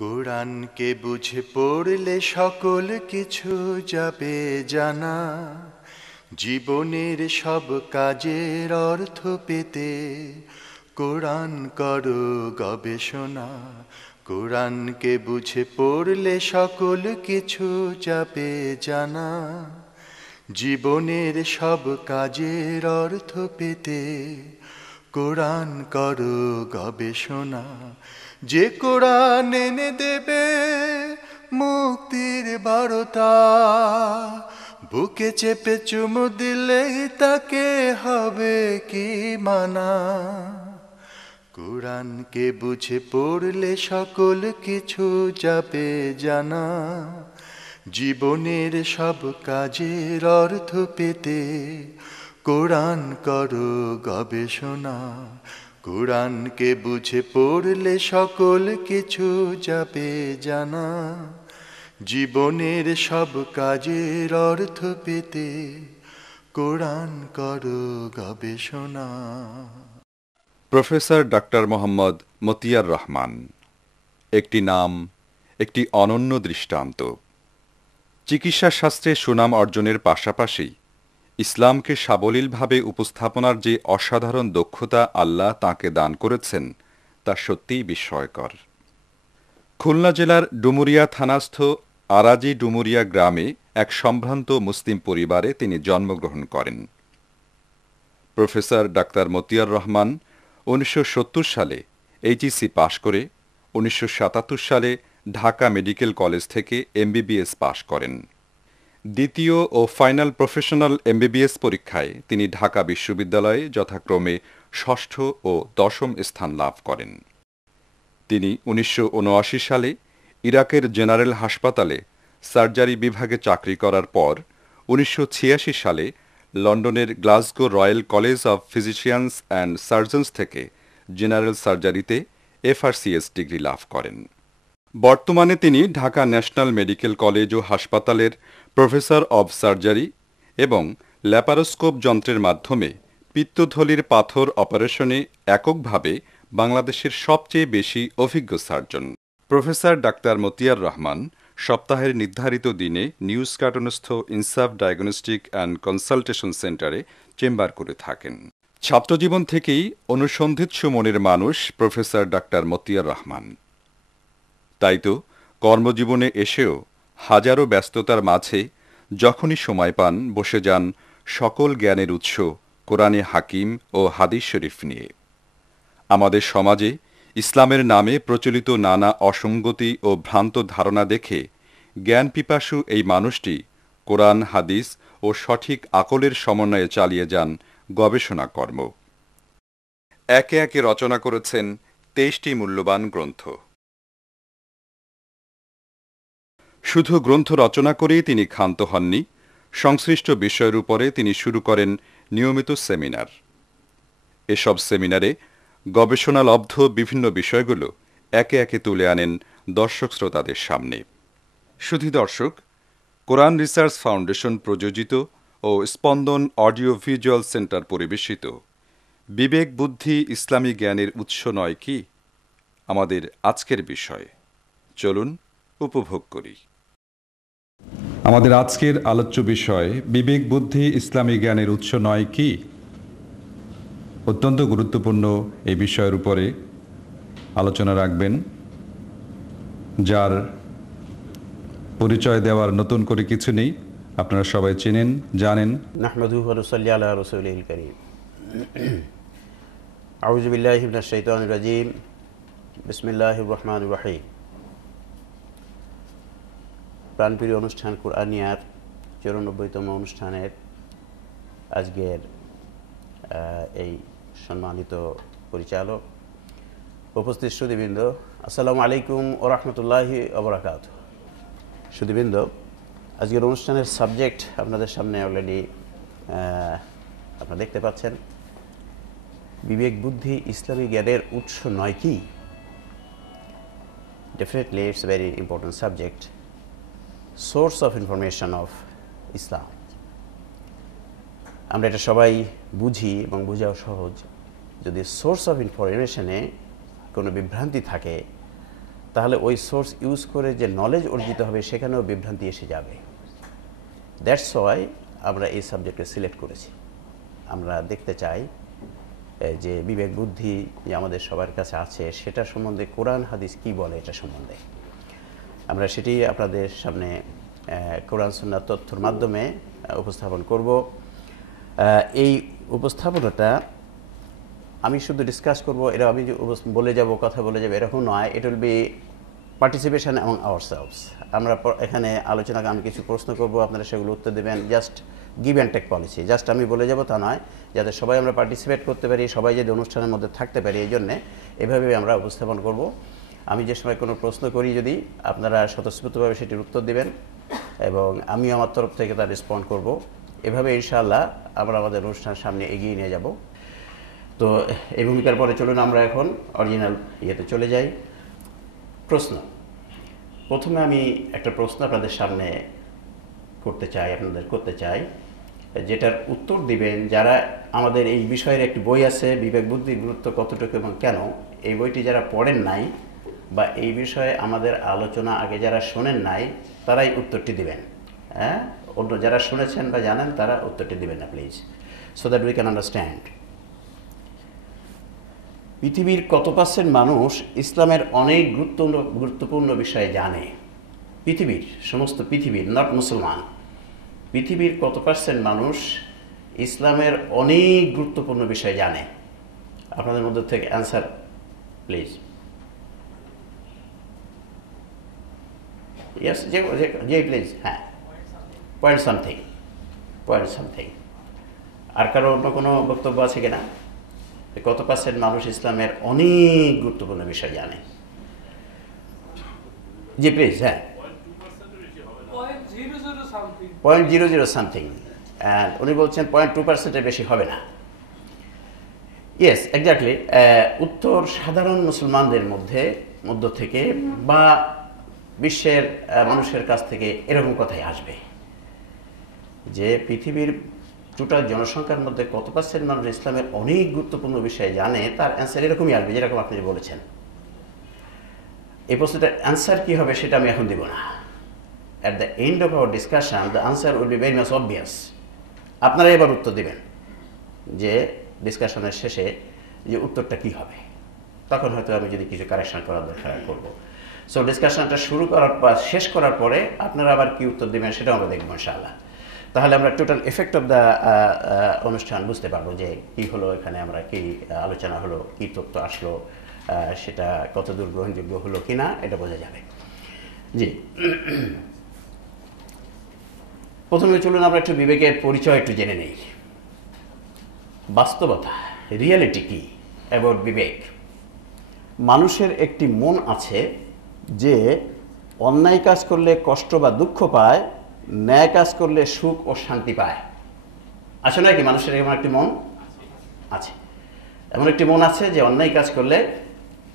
কোরআনকে বুঝে পড়লে সকল কিছু যাবে জানা, জীবনের সব কাজের অর্থ পেতে কোরআন করো গবেষণা। কোরআনকে বুঝে পড়লে সকল কিছু যাবে জানা, জীবনের সব কাজের অর্থ পেতে কোরআন করো গবেষণা। যে কোরআন এনে দেবে মুক্তির বারতা, বুকে চেপে চুমু দিলেই তাকে হবে কি মানা। কোরআনকে বুঝে পড়লে সকল কিছু যাবে জানা, জীবনের সব কাজের অর্থ পেতে কোরআন করো গবেষণা। কোরআনকে বুঝে পড়লে সকল কিছু যাবে জানা, জীবনের সব কাজের অর্থ পেতে কোরআন করো গবেষণা। Professor doctor Mohammad Motiar Rahman. একটি নাম, একটি অনন্য দৃষ্টান্ত। চিকিৎসা শাস্ত্রে সুনাম অর্জনের পাশাপাশি ইসলামকে সাবলীলভাবে উপস্থাপনার যে অসাধারণ দক্ষতা আল্লাহ তাঁকে দান করেছেন তা সত্যিই বিস্ময়কর। খুলনা জেলার ডুমুরিয়া থানাস্থ আরাজি ডুমুরিয়া গ্রামে এক সম্ভ্রান্ত মুসলিম পরিবারে তিনি জন্মগ্রহণ করেন। প্রফেসর ডাক্তার মতিয়ার রহমান 1970 সালে এইচএসসি পাশ করে 1977 সালে ঢাকা মেডিকেল কলেজ থেকে এমবিবিএস পাশ করেন। দ্বিতীয় ও ফাইনাল প্রফেশনাল এমবিবিএস পরীক্ষায় তিনি ঢাকা বিশ্ববিদ্যালয়ে যথাক্রমে ষষ্ঠ ও দশম স্থান লাভ করেন। তিনি 1979 সালে ইরাকের জেনারেল হাসপাতালে সার্জারি বিভাগে চাকরি করার পর 1986 সালে লন্ডনের Glasgow royal college of physicians and surgeons থেকে জেনারেল সার্জারিতে এফআরসিএস ডিগ্রি লাভ করেন। বর্তমানে তিনি ঢাকা ন্যাশনাল মেডিকেল কলেজ ও হাসপাতালের প্রফেসর অব সার্জারি এবং ল্যাপারোস্কোপ যন্ত্রের মাধ্যমে পিত্তথলির পাথর অপারেশনে এককভাবে বাংলাদেশের সবচেয়ে বেশি অভিজ্ঞ surgeon. Professor doctor Motiar Rahman সপ্তাহের নির্ধারিত দিনে নিউজ কার্টনস্থ ইনসাফ ডায়াগনস্টিক অ্যান্ড কনসালটেশন সেন্টারে চেম্বার করে থাকেন। ছাত্রজীবন থেকেই অনুসন্ধিৎসু মনের মানুষ প্রফেসর ডাক্তার মতিয়ার রহমান। তাই তো কর্মজীবনে এসেও হাজারো ব্যস্ততার মাঝে যখনই সময় পান বসে যান সকল জ্ঞানের উৎস কোরআনে হাকিম ও হাদিস শরীফ নিয়ে। আমাদের সমাজে ইসলামের নামে প্রচলিত নানা অসঙ্গতি ও ভ্রান্ত ধারণা দেখে জ্ঞান পিপাসু এই মানুষটি কোরআন হাদিস ও সঠিক আকলের সমন্বয়ে চালিয়ে যান গবেষণা কর্ম। একে একে রচনা করেছেন 23টি মূল্যবান গ্রন্থ। শুধু গ্রন্থ রচনা করেই তিনি ক্ষান্ত হননি, সংশ্লিষ্ট বিষয়ের উপরে তিনি শুরু করেন নিয়মিত সেমিনার। এসব সেমিনারে গবেষণালব্ধ বিভিন্ন বিষয়গুলো একে একে তুলে আনেন দর্শক শ্রোতাদের সামনে। শুধু দর্শক, কোরআন রিসার্চ ফাউন্ডেশন প্রযোজিত ও স্পন্দন অডিও ভিজুয়াল সেন্টার পরিবেশিত বিবেক বুদ্ধি ইসলামী জ্ঞানের উৎস নয় কি আমাদের আজকের বিষয়। চলুন উপভোগ করি। আমাদের আজকের আলোচ্য বিষয় বিবেক বুদ্ধি ইসলামী জ্ঞানের উৎস নয় কি। অত্যন্ত গুরুত্বপূর্ণ এই বিষয়ের উপরে আলোচনা রাখবেন, যার পরিচয় দেওয়ার নতুন করে কিছু নেই, আপনারা সবাই চেনেন জানেন। নাহমাদুহু ওয়া নুসাল্লি আলা রাসূলিল কারীম। আউযু বিল্লাহি মিনাশ শাইতানির রাজীম। বিসমিল্লাহির রহমানির রহিম। প্রাণপ্রিয় অনুষ্ঠান কোরআনিয়ার 94তম অনুষ্ঠানের আজকের এই সম্মানিত পরিচালক, উপস্থিত সুধীবৃন্দ, আসসালামু আলাইকুম ওয়া রাহমাতুল্লাহি ওয়া বারাকাতুহু। সুধীবৃন্দ, আজকের অনুষ্ঠানের সাবজেক্ট আপনাদের সামনে অলরেডি আপনারা দেখতে পাচ্ছেন। বিবেক বুদ্ধি ইসলামী জ্ঞানের উৎস নয় কি? Definitely it's very important subject. Source of information of Islam. আমরা এটা সবাই বুঝি এবং বোঝাও সহজ। যদি সোর্স অফ ইনফরমেশনে কোনো বিভ্রান্তি থাকে তাহলে ওই সোর্স ইউজ করে যে নলেজ অর্জিত হবে সেখানেও বিভ্রান্তি এসে যাবে। দ্যাটস ওয়াই আমরা এই সাবজেক্টকে সিলেক্ট করেছি। আমরা দেখতে চাই যে বিবেক বুদ্ধি যে আমাদের সবার কাছে আছে সেটা সম্বন্ধে কোরআন হাদিস কি বলে এটা সম্বন্ধে আমরা সেটি আপনাদের সামনে কোরআন সুন্নাহ তথ্যের মাধ্যমে উপস্থাপন করব। এই উপস্থাপনাটা আমি শুধু ডিসকাস করব, এটা আমি বলে যাব, কথা বলে যাব, এরকম নয়। It will be participation among ourselves. আমরা এখানে আলোচনাকে আমি কিছু প্রশ্ন করব, আপনারা সেগুলো উত্তর দেবেন। Just give and take policy, just আমি বলে যাব তা নয়, যাতে সবাই আমরা পার্টিসিপেট করতে পারি, সবাই যদি অনুষ্ঠানের মধ্যে থাকতে পারি, এই জন্যে এভাবে আমরা উপস্থাপন করব। আমি যে সময় কোনো প্রশ্ন করি যদি আপনারা স্বতঃস্ফূর্তভাবে সেটির উত্তর দিবেন এবং আমি আমার তরফ থেকে তার রেসপন্ড করব। এভাবে ইনশাআল্লাহ আমরা আমাদের অনুষ্ঠানের সামনে এগিয়ে নিয়ে যাব। তো এই ভূমিকার পরে চলুন আমরা এখন অরিজিনাল ইয়েতে চলে যাই। প্রশ্ন, প্রথমে আমি একটা প্রশ্ন আপনাদের সামনে করতে চাই, যেটার উত্তর দিবেন যারা আমাদের এই বিষয়ের একটি বই আছে বিবেক বুদ্ধির গুরুত্ব কতটুকু এবং কেন, এই বইটি যারা পড়েন নাই বা এই বিষয়ে আমাদের আলোচনা আগে যারা শোনেন নাই তারাই উত্তরটি দিবেন। হ্যাঁ, অন্য যারা শুনেছেন বা জানেন তারা উত্তরটি দিবেন না please, so that we can understand. পৃথিবীর কত পার্সেন্ট মানুষ ইসলামের অনেক গুরুত্বপূর্ণ বিষয় জানে? সমস্ত পৃথিবীর, নট মুসলমান, পৃথিবীর কত পার্সেন্ট মানুষ ইসলামের অনেক গুরুত্বপূর্ণ বিষয় জানে? আপনাদের মধ্যে থেকে অ্যান্সার প্লিজ। ইয়েস, যে প্লিজ। হ্যাঁ, পয়েন্ট সামথিং। আর কারো অন্য কোনো বক্তব্য আছে কিনা? কত পার্সেন্ট মানুষ ইসলামের অনেক গুরুত্বপূর্ণ বিষয় জানে? জি প্লিজ। হ্যাঁ, 0.00 সামথিং। অ্যান্ড উনি বলছেন 0.2%-এর বেশি হবে না। Yes, exactly. উত্তর সাধারণ মুসলমানদের মধ্য থেকে বা বিশ্বের মানুষের কাছ থেকে এরকম কথাই আসবে যে পৃথিবীর টোটাল জনসংখ্যার মধ্যে কত পার্সেন্ট মানুষ ইসলামের অনেক গুরুত্বপূর্ণ বিষয় জানে, তার অ্যান্সার এরকমই আসবে যেরকম আপনি বলেছেন। এই প্রশ্নটার অ্যান্সার কী হবে সেটা আমি এখন দেব না। At the end of our discussion the answer will be very much obvious. আপনারা এবার উত্তর দেবেন যে ডিসকাশনের শেষে যে উত্তরটা কী হবে, তখন হয়তো আমি যদি কিছু কারেকশন করার দরকার করব। সো ডিসকাশনটা শেষ করার পরে আপনারা আবার কি উত্তর দেবেন সেটাও আমরা দেখবো ইনশাআল্লাহ। তাহলে আমরা টোটাল এফেক্ট অফ দ্য অনুষ্ঠান বুঝতে পারবো যে কী হলো, এখানে আমরা কি আলোচনা হলো, কী তথ্য আসলো, সেটা কতদূর গ্রহণযোগ্য হলো কি না এটা বোঝা যাবে। জি, প্রথমে চলুন আমরা একটু বিবেকের পরিচয় একটু জেনে নেই। বাস্তবতা, রিয়েলিটি কি অ্যাবাউট বিবেক? মানুষের একটি মন আছে যে অন্যায় কাজ করলে কষ্ট বা দুঃখ পায়, ন্যায় কাজ করলে সুখ ও শান্তি পায়। আসলে কি মানুষের এমন একটি মন আছে? এমন একটি মন আছে যে অন্যায় কাজ করলে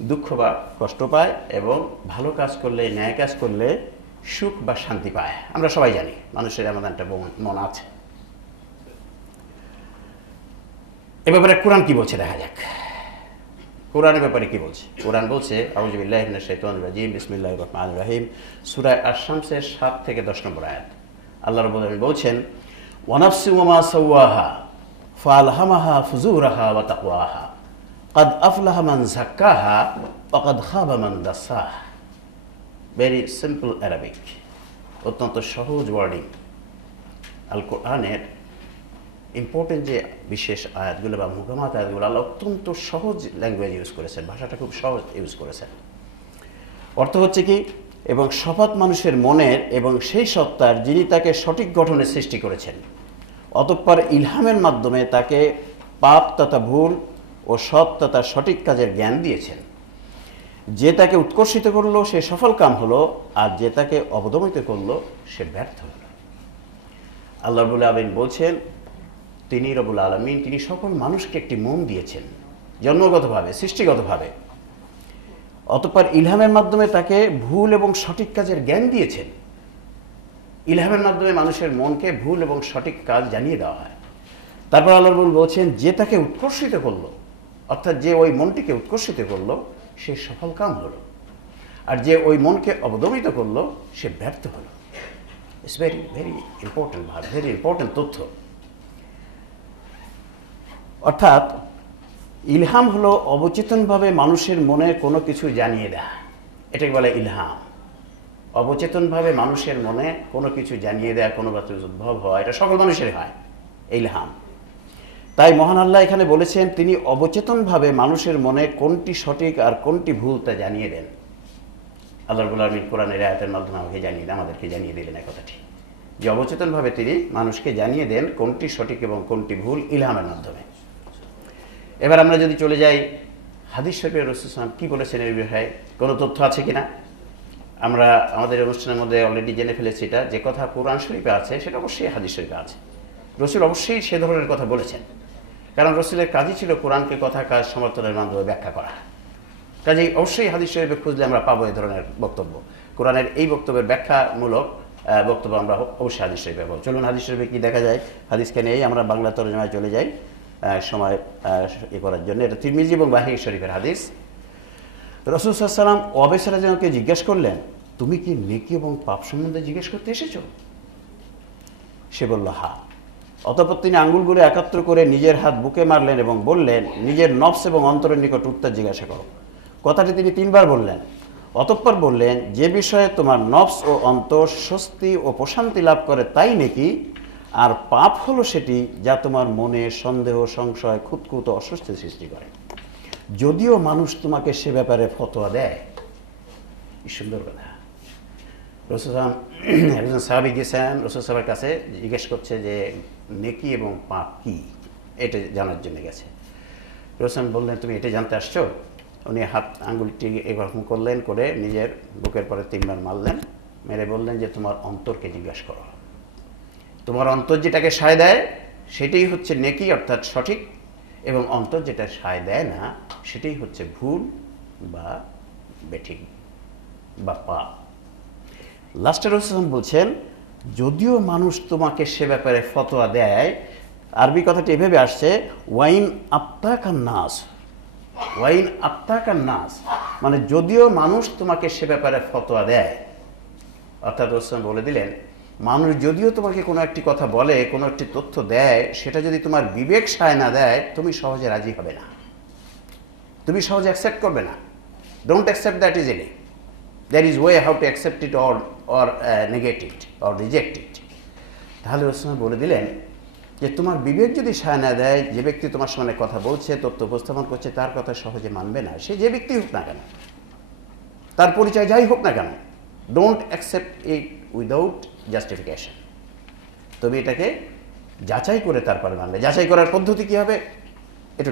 দুঃখ বা কষ্ট পায় এবং ভালো কাজ করলে, ন্যায় কাজ করলে সুখ বা শান্তি পায়। আমরা সবাই জানি মানুষের এমন একটা মন আছে। এ ব্যাপারে কোরআন কি বলছে দেখা যাক। কোরআনের ব্যাপারে কি বলছে? কোরআন বলছে, আউযু বিল্লাহি মিনাশ শাইতানির রাজিম, বিসমিল্লাহির রহমানির রহিম, সূরা আশ-শামসের 7 থেকে 10 নম্বর আয়াত। আল্লাহ রাব্বুল আলামিন বলছেন, ওয়া নাফসি ওয়া মা সাওয়াহা ফাআলহামাহা ফুজুরাহা ওয়া তাকওয়াহা ক্বাদ আফলাহা মান যাক্কাহা ওয়া ক্বাদ খাবা মান দাসাহা। ভেরি সিম্পল অ্যারাবিক, অত্যন্ত সহজ ওয়ার্ডিং। আল কোরআনের ইম্পর্টেন্ট যে বিশেষ আয়াতগুলো বা মুকামাত আয়াতগুলো আল্লাহ অত্যন্ত সহজ ল্যাঙ্গুয়েজ ইউজ করেছেন, ভাষাটা খুব সহজ ইউজ করেছেন। অর্থ হচ্ছে কি, এবং শপথ মানুষের মনের এবং সেই সত্তার যিনি তাকে সঠিক গঠনে সৃষ্টি করেছেন, অতঃপর ইলহামের মাধ্যমে তাকে পাপ তথা ভুল ও সৎ তথা সঠিক কাজের জ্ঞান দিয়েছেন। যে তাকে উৎকর্ষিত করলো সে সফল কাম হলো, আর যে তাকে অবদমিত করলো সে ব্যর্থ হলো। আল্লাহ রাব্বুল আলামিন বলছেন, তিনি রব্বুল আলামিন, তিনি সকল মানুষকে একটি মন দিয়েছেন জন্মগতভাবে, সৃষ্টিগতভাবে। অতঃপর ইলহামের মাধ্যমে তাকে ভুল এবং সঠিক কাজের জ্ঞান দিয়েছেন। ইলহামের মাধ্যমে মানুষের মনকে ভুল এবং সঠিক কাজ জানিয়ে দেওয়া হয়। তারপর আল্লাহ রাব্বুল বলছেন, যে তাকে উৎকর্ষিত করলো, অর্থাৎ যে ওই মনটিকে উৎকর্ষিত করলো সে সফল কাম হলো, আর যে ওই মনকে অবদমিত করলো সে ব্যর্থ হলো। ইটস ভেরি ভেরি ইম্পর্টেন্ট ভাব, ভেরি ইম্পর্টেন্ট তথ্য। অর্থাৎ ইলহাম হলো অবচেতনভাবে মানুষের মনে কোনো কিছু জানিয়ে দেয়, এটাকে বলে ইলহাম। অবচেতনভাবে মানুষের মনে কোনো কিছু জানিয়ে দেয়, কোনো বাচ্চার উদ্ভব হয়, এটা সকল মানুষের হয় ইলহাম। তাই মহান আল্লাহ এখানে বলেছেন তিনি অবচেতনভাবে মানুষের মনে কোনটি সঠিক আর কোনটি ভুল তা জানিয়ে দেন। আল্লাহ রাব্বুল আলামিন কোরআনের আয়াতের মাধ্যমে আমাদেরকে জানিয়ে দিলেন এই কথাটি, যে অবচেতনভাবে তিনি মানুষকে জানিয়ে দেন কোনটি সঠিক এবং কোনটি ভুল ইলহামের মাধ্যমে। এবার আমরা যদি চলে যাই হাদিস শরীফে রাসূল সাল্লাল্লাহু আলাইহি ওয়াসাল্লাম কি বলেছেন এই বিষয়ে, কোনো তথ্য আছে কিনা। আমরা আমাদের অনুষ্ঠানের মধ্যে অলরেডি জেনে ফেলেছি এটা, যে কথা কোরআন শরীফে আছে সেটা অবশ্যই হাদিস শরীফে আছে। রসুল অবশ্যই সে ধরনের কথা বলেছেন, কারণ রসুলের কাজই ছিল কোরআনকে কথা কাজ সমর্থনের মাধ্যমে ব্যাখ্যা করা। কাজেই অবশ্যই হাদিস শরীফে খুঁজলে আমরা পাবো এই ধরনের বক্তব্য। কোরআনের এই বক্তব্যের ব্যাখ্যামূলক বক্তব্য আমরা অবশ্যই হাদিস শরীফে পাবো। চলুন হাদিস শরীফে কি দেখা যায়, হাদিসকে নিয়েই আমরা বাংলা তরজমায় চলে যাই সময় করার জন্য। এটা তিরমিজি এবং বাহির শরীফের হাদিস। রাসূল সাল্লাল্লাহু আলাইহি ওয়াসাল্লাম ওয়াবেস রাদিয়াল্লাহু আনহুকে জিজ্ঞেস করলেন, তুমি কি নেকি এবং পাপ সম্বন্ধে জিজ্ঞেস করতে এসেছো? সে বলল হ্যাঁ। অতঃপর তিনি আঙ্গুলগুলো একাত্র করে নিজের হাত বুকে মারলেন এবং বললেন, নিজের নফস এবং অন্তরের নিকট উত্তর জিজ্ঞাসা করো। কথাটি তিনি 3 বার বললেন। অতঃপর বললেন, যে বিষয়ে তোমার নফস ও অন্তর স্বস্তি ও প্রশান্তি লাভ করে তাই নেকি, আর পাপ হলো সেটি যা তোমার মনে সন্দেহ, সংশয়, খুঁতখুঁত, অস্বস্তি সৃষ্টি করে, যদিও মানুষ তোমাকে সে ব্যাপারে ফতোয়া দেয়। কি সুন্দর কথা। রাসূল একজন সাহাবী গেছেন রাসূল সাহেবের কাছে, জিজ্ঞেস করছে যে নেকি এবং পাপ কি, এটা জানার জন্য গেছে। রাসূল বললেন, তুমি এটা জানতে আসছো? উনি হাত আঙ্গুলটি এরকম করলেন, করে নিজের বুকের পরে 3 বার মারলেন, মেরে বললেন যে তোমার অন্তরকে জিজ্ঞাসা করো। তোমার অন্তর যেটাকে সায় দেয় সেটাই হচ্ছে নেকি অর্থাৎ সঠিক, এবং অন্তর যেটা সায় দেয় না সেটাই হচ্ছে ভুল বা বেঠিক বা পাপ। লাস্টে রাসূল বলছেন, যদিও মানুষ তোমাকে সে ব্যাপারে ফতোয়া দেয়, আরবি কথাটি এভাবে আসছে, ওয়াইন আফতাকান নাস, ওয়াইন আফতাকান নাস, মানে যদিও মানুষ তোমাকে সে ব্যাপারে ফতোয়া দেয়। অর্থাৎ রাসূল বলে দিলেন, মানুষ যদিও তোমাকে কোনো একটি কথা বলে, কোনো একটি তথ্য দেয়, সেটা যদি তোমার বিবেক সায় না দেয় তুমি সহজে রাজি হবে না, তুমি সহজে অ্যাকসেপ্ট করবে না। Don't accept that easily, there is way how to accept it or negate it or reject it. তাহলে রাসূল বলে দিলেন যে তোমার বিবেক যদি সায় না দেয়, যে ব্যক্তি তোমার সামনে কথা বলছে, তথ্য উপস্থাপন করছে, তার কথা সহজে মানবে না, সে যে ব্যক্তি হোক না কেন, তার পরিচয় যাই হোক না কেন। Don't accept it without justification, তবে এটাকে যাচাই করে তারপরে মানবে। যাচাই করার পদ্ধতি কী হবে, ইট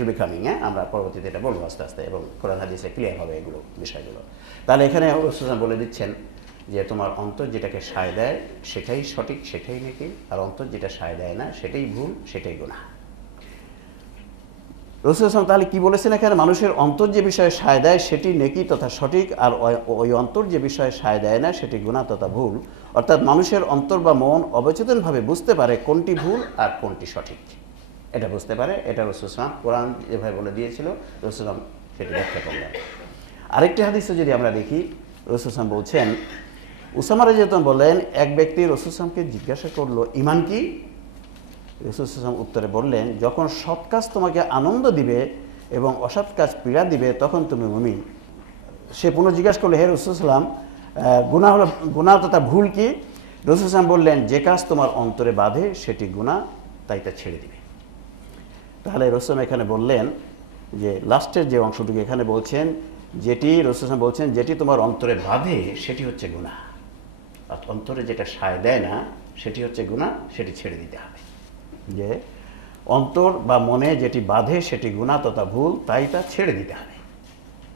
উইল বি কামিং, আমরা পরবর্তীতে এটা বলবো আস্তে আস্তে, এবং কোরআন হাদিসে ক্লিয়ার হবে এগুলো বিষয়গুলো। তাহলে এখানে রাসূল বলে দিচ্ছেন যে তোমার অন্তর যেটাকে সায় দেয় সেটাই সঠিক, সেটাই নেকি, আর অন্তর যেটা সায় দেয় না সেটাই ভুল, সেটাই গুনাহ। রাসূল তাহলে কি বলেছেন এখানে, মানুষের অন্তর যে বিষয়ে সায় দেয় সেটি নেকি তথা সঠিক, আর ওই অন্তর যে বিষয়ে সায় দেয় না সেটি গুনাহ তথা ভুল। অর্থাৎ মানুষের অন্তর বা মন অবচেতনভাবে বুঝতে পারে কোনটি ভুল আর কোনটি সঠিক, এটা বুঝতে পারে। এটা রাসূল কোরআন যেভাবে বলে দিয়েছিল রাসূল সেটি ব্যাখ্যা করলেন। আরেকটি হাদিসে যদি আমরা দেখি, রাসূল বলছেন, উসামা রাদিয়াল্লাহু বলেন, এক ব্যক্তি রাসূলকে জিজ্ঞাসা করলো, ঈমান কি? রাসূল উত্তরে বললেন, যখন সৎ কাজ তোমাকে আনন্দ দিবে এবং অসৎ কাজ পীড়া দিবে তখন তুমি মুমিন। সে পুনঃ জিজ্ঞাসা করলো, হে রাসূল গুনাহ তথা ভুল কি? রাসূল বললেন, যে কাজ তোমার অন্তরে বাঁধে সেটি গুনাহ, তাই তা ছেড়ে দিবে। তাহলে রাসূল এখানে বললেন যে লাস্টের যে অংশটুকু এখানে বলছেন, যেটি রাসূল বলছেন যেটি তোমার অন্তরে বাঁধে সেটি হচ্ছে গুনাহ, আর অন্তরে যেটা সায় দেয় না সেটি হচ্ছে গুনাহ, সেটি ছেড়ে দিতে হবে। যে অন্তর বা মনে যেটি বাঁধে সেটি গুনাহ তথা ভুল, তাই তা ছেড়ে দিতে হবে।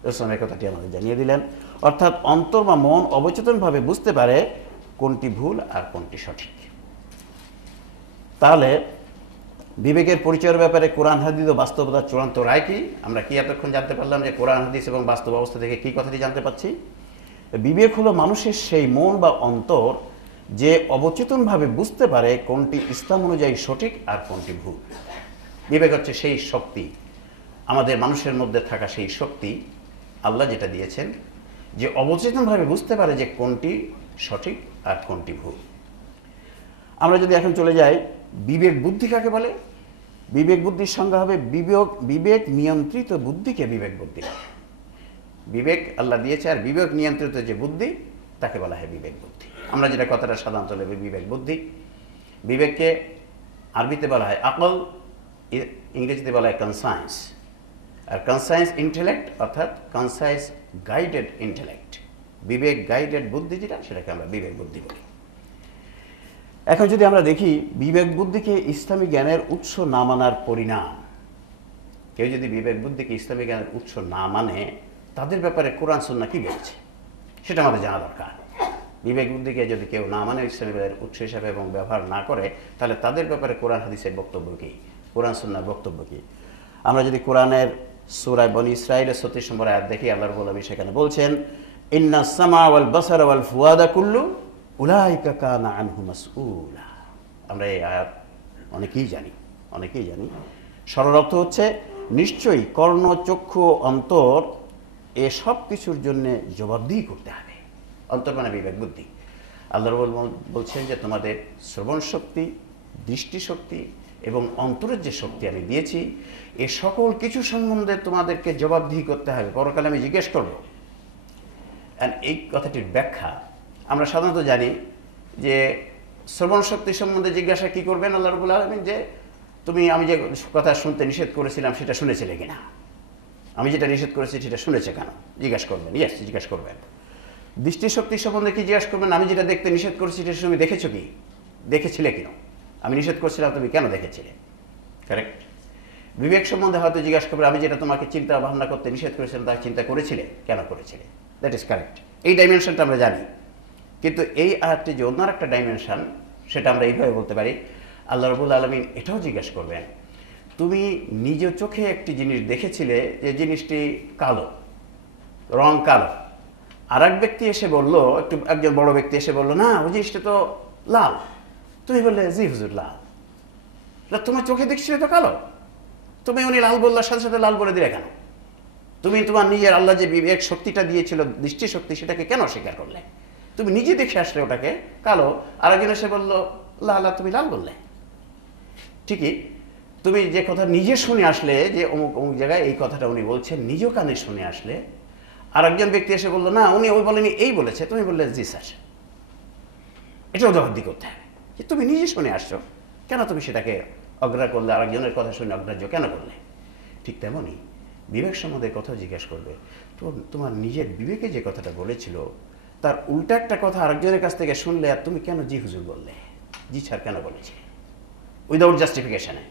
রাসূল এই কথাটি আমাদের জানিয়ে দিলেন। অর্থাৎ অন্তর বা মন অবচেতনভাবে বুঝতে পারে কোনটি ভুল আর কোনটি সঠিক। তাহলে বিবেকের পরিচয়ের ব্যাপারে কোরআন হাদিস ও বাস্তবতার চূড়ান্ত রায় কি? আমরা কি এতক্ষণ জানতে পারলাম যে কোরআন হাদিস এবং বাস্তব অবস্থা থেকে কি কথাটি জানতে পাচ্ছি? বিবেক হলো মানুষের সেই মন বা অন্তর যে অবচেতনভাবে বুঝতে পারে কোনটি ইসলাম অনুযায়ী সঠিক আর কোনটি ভুল। বিবেক হচ্ছে সেই শক্তি, আমাদের মানুষের মধ্যে থাকা সেই শক্তি, আল্লাহ যেটা দিয়েছেন, যে অবচেতনভাবে বুঝতে পারে যে কোনটি সঠিক আর কোনটি ভুল। আমরা যদি এখন চলে যাই, বিবেক বুদ্ধি কাকে বলে? বিবেক বুদ্ধির সংজ্ঞা হবে বিবেক নিয়ন্ত্রিত বুদ্ধিকে বিবেক বুদ্ধি। বিবেক আল্লাহ দিয়েছে, আর বিবেক নিয়ন্ত্রিত যে বুদ্ধি তাকে বলা হয় বিবেক বুদ্ধি। আমরা যেটা কথাটা সাধারণত বলি বিবেক বুদ্ধি। বিবেককে আরবিতে বলা হয় আকল, ইংরেজিতে বলা হয় কনসায়েন্স। আর কনসায়েন্স ইন্টেলেক্ট অর্থাৎ কনসায়েন্স গাইডেড ইন্টেলেক্ট, বিবেক গাইডেড বুদ্ধি যেটা, সেটাকে আমরা বিবেক বুদ্ধি বলি। এখন যদি আমরা দেখি বিবেক বুদ্ধিকে ইসলামী জ্ঞানের উৎস না মানার পরিণাম, কেউ যদি বিবেক বুদ্ধিকে ইসলামী জ্ঞানের উৎস না মানে তাদের ব্যাপারে কোরআন সুন্নাহ কি বলছে সেটা আমাদের জানা দরকার। বিবেক বুদ্ধিকে যদি কেউ না মানে ইসলামী জ্ঞানের উৎস হিসাবে এবং ব্যবহার না করে, তাহলে তাদের ব্যাপারে কোরআন হাদিসের বক্তব্য কি, কোরআন সুন্নাহর বক্তব্য কি? আমরা যদি কোরআনের সূরা বনী ইসরাঈলের 36 নম্বর আয়াত দেখি, আল্লাহ রাব্বুল আলামিন সেখানে বলছেন ইন্নাস সামা ওয়াল বাসারা ওয়াল ফুয়াদা কুল্লু উলাইকা কানা আনহু মাসউলা। আমরা এই আয়াত অনেকেই জানি। সরল অর্থ হচ্ছে নিশ্চয়ই কর্ণ, চক্ষু, অন্তর এ সব কিছুর জন্য জবাবদিহি করতে হবে। অন্তর মানে বিবেক বুদ্ধি। আল্লাহ রাব্বুল বলছেন যে তোমাদের শ্রবণ শক্তি, দৃষ্টিশক্তি এবং অন্তরের যে শক্তি আমি দিয়েছি, এ সকল কিছু সম্বন্ধে তোমাদেরকে জবাবদিহি করতে হবে, পরকালে আমি জিজ্ঞেস করব। এই কথাটির ব্যাখ্যা আমরা সাধারণত জানি যে শ্রবণ শক্তি সম্বন্ধে জিজ্ঞাসা কি করবেন আল্লাহ রাব্বুল আলামিন, যে তুমি আমি যে কথা শুনতে নিষেধ করেছিলাম সেটা শুনেছিলে কিনা, আমি যেটা নিষেধ করেছি সেটা শুনেছে কেন, জিজ্ঞাসা করবেন। ইয়েস, জিজ্ঞাসা করবেন। দৃষ্টিশক্তি সম্বন্ধে কি জিজ্ঞাসা করবেন? আমি যেটা দেখতে নিষেধ করেছি সেটা তুমি দেখেছো কি, দেখেছিলে কিনা, আমি নিষেধ করছিলাম তুমি কেন দেখেছিলে, কারেক্ট। বিবেক সম্বন্ধে হয়তো জিজ্ঞাসা করবে, আমি যেটা তোমাকে চিন্তা ভাবনা করতে নিষেধ করেছিলাম তা চিন্তা করেছিলে, কেন করেছিলে, দ্যাট ইজ কারেক্ট। এই ডাইমেনশনটা আমরা জানি। কিন্তু এই আয়াতটি যে অন্য একটা ডাইমেনশন, সেটা আমরা এইভাবে বলতে পারি, আল্লাহ রাব্বুল আলামিন এটাও জিজ্ঞাসা করবেন, তুমি নিজ চোখে একটি জিনিস দেখেছিলে যে জিনিসটি কালো, রং কালো, আর এক ব্যক্তি এসে বললো, একজন বড় ব্যক্তি এসে বললো, না ওই জিনিসটা তো লাল। তুমি বললে জি হুজুর লাল। তোমার চোখে দেখছিলে তো কালো, তুমি উনি লাল বললার সাথে সাথে লাল বলে দিলে কেন? তুমি তোমার নিজের আল্লাহ যে বিবেক শক্তিটা দিয়েছিল, দৃষ্টি শক্তি, সেটাকে কেন অস্বীকার করলে? তুমি নিজে দেখে আসলে ওটাকে কালো, আর একজন এসে বললো লাল, তুমি লাল বললে। ঠিকই, তুমি যে কথা নিজে শুনে আসলে যে অমুক অমুক জায়গায় এই কথাটা উনি বলছেন, নিজ কানে শুনে আসলে, আর একজন ব্যক্তি এসে বললো না উনি ওই বলেনি এই বলেছে, তুমি বললে জি স্যার। এটাও জবাবদিহি করতে হবে যে তুমি নিজে শুনে আসছো, কেন তুমি সেটাকে অগ্রাহ্য করলে, আরেকজনের কথা শুনে অগ্রাহ্য কেন করলে? ঠিক তেমনই বিবেক সম্বন্ধে কথাও জিজ্ঞাসা করবে, তো তোমার নিজের বিবেকে যে কথাটা বলেছিল তার উল্টা একটা কথা আরেকজনের কাছ থেকে শুনলে, আর তুমি কেন জি হুজুর বললে, জি স্যার কেন বলেছে, উইদাউট জাস্টিফিকেশনে,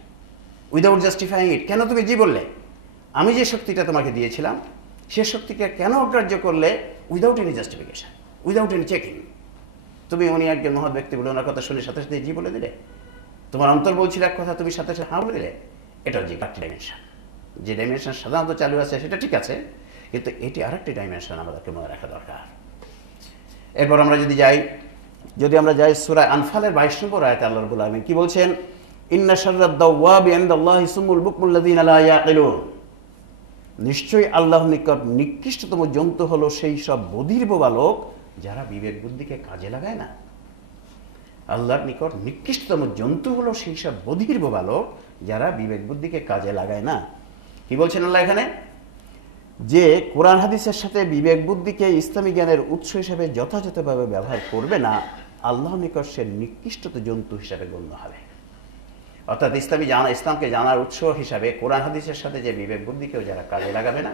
উইদাউট জাস্টিফাইং ইট, কেন তুমি জি বললে? আমি যে শক্তিটা তোমাকে দিয়েছিলাম সে শক্তিকে কেন অগ্রাহ্য করলে without any justification, without any checking? তুমি উনি একজন মহৎ ব্যক্তি বলে ওনার কথা শুনে সাথে সাথে জি বলে দিলে, তোমার অন্তর বলছিল এক কথা, তুমি সাথে সাথে হাঁ বলে দিলে। এটাও যে একটি ডাইমেনশন, যে ডাইমেনশন সাধারণত চালু আছে সেটা ঠিক আছে, কিন্তু এটি আরেকটি ডাইমেনশন আমাদেরকে মনে রাখা দরকার। এরপর আমরা যদি আমরা যাই সূরা আনফালের 22 নম্বর আয়াতে আল্লাহ রাব্বুল আলামিন কি বলছেন, ইন্না শাররাদ দাওয়াবি ইনদাল্লাহি সুমুল বুকমুল লাযিনা লা ইয়াকিলুন। নিশ্চয়ই আল্লাহর নিকট নিকৃষ্টতম জন্তু হলো সেই সব বধির বালক যারা বিবেক বুদ্ধিকে কাজে লাগায় না। আল্লাহর নিকট নিকৃষ্টতম জন্তু হলো সেই সব বধির বালক যারা বিবেক বুদ্ধিকে কাজে লাগায় না। কি বলছেন আল্লাহ এখানে? যে কোরআন হাদিসের সাথে বিবেক বুদ্ধিকে ইসলামী জ্ঞানের উৎস হিসেবে যথাযথভাবে ব্যবহার করবে না, আল্লাহর নিকট সে নিকৃষ্টত জন্তু হিসাবে গণ্য হবে। অর্থাৎ ইসলামকে জানার উৎস হিসাবে কোরআন হাদিসের সাথে যে বিবেক বুদ্ধিকেও যারা কাজে লাগাবে না,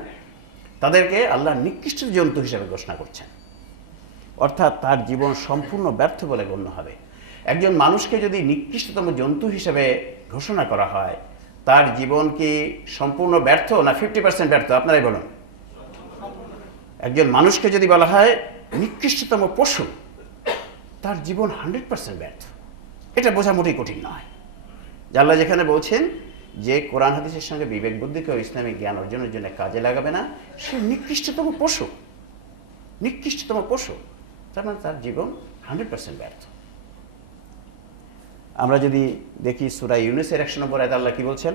তাদেরকে আল্লাহ নিকৃষ্ট জন্তু হিসাবে ঘোষণা করছেন। অর্থাৎ তার জীবন সম্পূর্ণ ব্যর্থ বলে গণ্য হবে। একজন মানুষকে যদি নিকৃষ্টতম জন্তু হিসেবে ঘোষণা করা হয়, তার জীবন কি সম্পূর্ণ ব্যর্থ না 50% ব্যর্থ? আপনারাই বলুন। একজন মানুষকে যদি বলা হয় নিকৃষ্টতম পশু, তার জীবন 100% ব্যর্থ। এটা বোঝা মোটেই কঠিন নয়। আল্লাহ যেখানে বলছেন যে কোরআন হাদিসের সঙ্গে বিবেক বুদ্ধিকেও ইসলামিক জ্ঞান অর্জনের জন্য কাজে লাগাবে না, সে নিকৃষ্টতম পশু, নিকৃষ্টতম পশু, তার মানে তার জীবন 100% ব্যর্থ। আমরা যদি দেখি সূরা ইউনূসের 100 নম্বর আয়াতে আল্লাহ কি বলছেন,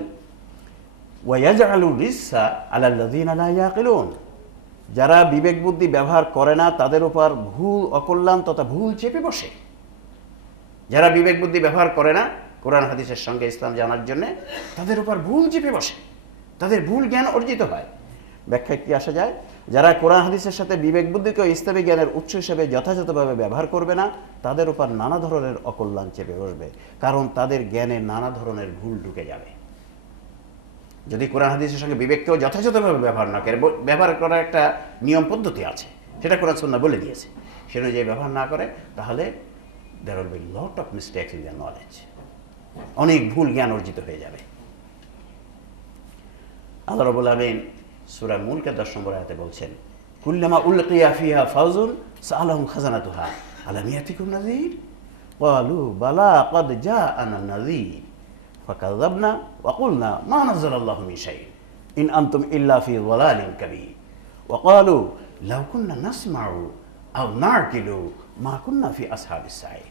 ওয়ায়াজআলু রিসা আলাল্লাযিনা লা ইয়াকিলুন। যারা বিবেক বুদ্ধি ব্যবহার করে না তাদের উপর ভুল, অকল্যাণ তথা ভুল চেপে বসে। যারা বিবেক বুদ্ধি ব্যবহার করে না কোরআন হাদিসের সঙ্গে ইসলাম জানার জন্য, তাদের উপর ভুল চেপে বসে, তাদের ভুল জ্ঞান অর্জিত হয়। ব্যাখ্যায় কি আসা যায়? যারা কোরআন হাদিসের সাথে বিবেক বুদ্ধিকে ইসলামী জ্ঞানের উৎস হিসেবে যথাযথভাবে ব্যবহার করবে না, তাদের উপর নানা ধরনের অকল্যাণ চেপে বসবে, কারণ তাদের জ্ঞানে নানা ধরনের ভুল ঢুকে যাবে। যদি কোরআন হাদিসের সঙ্গে বিবেককেও যথাযথভাবে ব্যবহার না করে, ব্যবহার করার একটা নিয়ম পদ্ধতি আছে, সেটা কোরআন সুন্নাহ বলে দিয়েছে, সে অনুযায়ী ব্যবহার না করে, তাহলে there will be lot of mistakes in their knowledge, অনেক ভুল জ্ঞান অর্জিত হয়ে যাবে। আল্লাহ রাব্বুল আলামিন সূরা মুলকের 10 নম্বর আয়াতে বলছেন, কুল্লামা উলকিয়া ফিহা ফাউজুন সাআলাহুম খাজানাতুহা আলাম ইয়াতিকুম নাযীর ক্বালু বালা ক্বাদ জাআনা নাযীর ফাকাযাবনা ওয়া কুলনা মা নাযালাল্লাহু মিন শাইইন ইন আনতুম ইল্লা ফি যালালিন কাবীর ওয়া ক্বালু লাউ কুন্না নাসমাউ আও নাকিলু মা কুন্না ফি আসহাবিস সাঈর।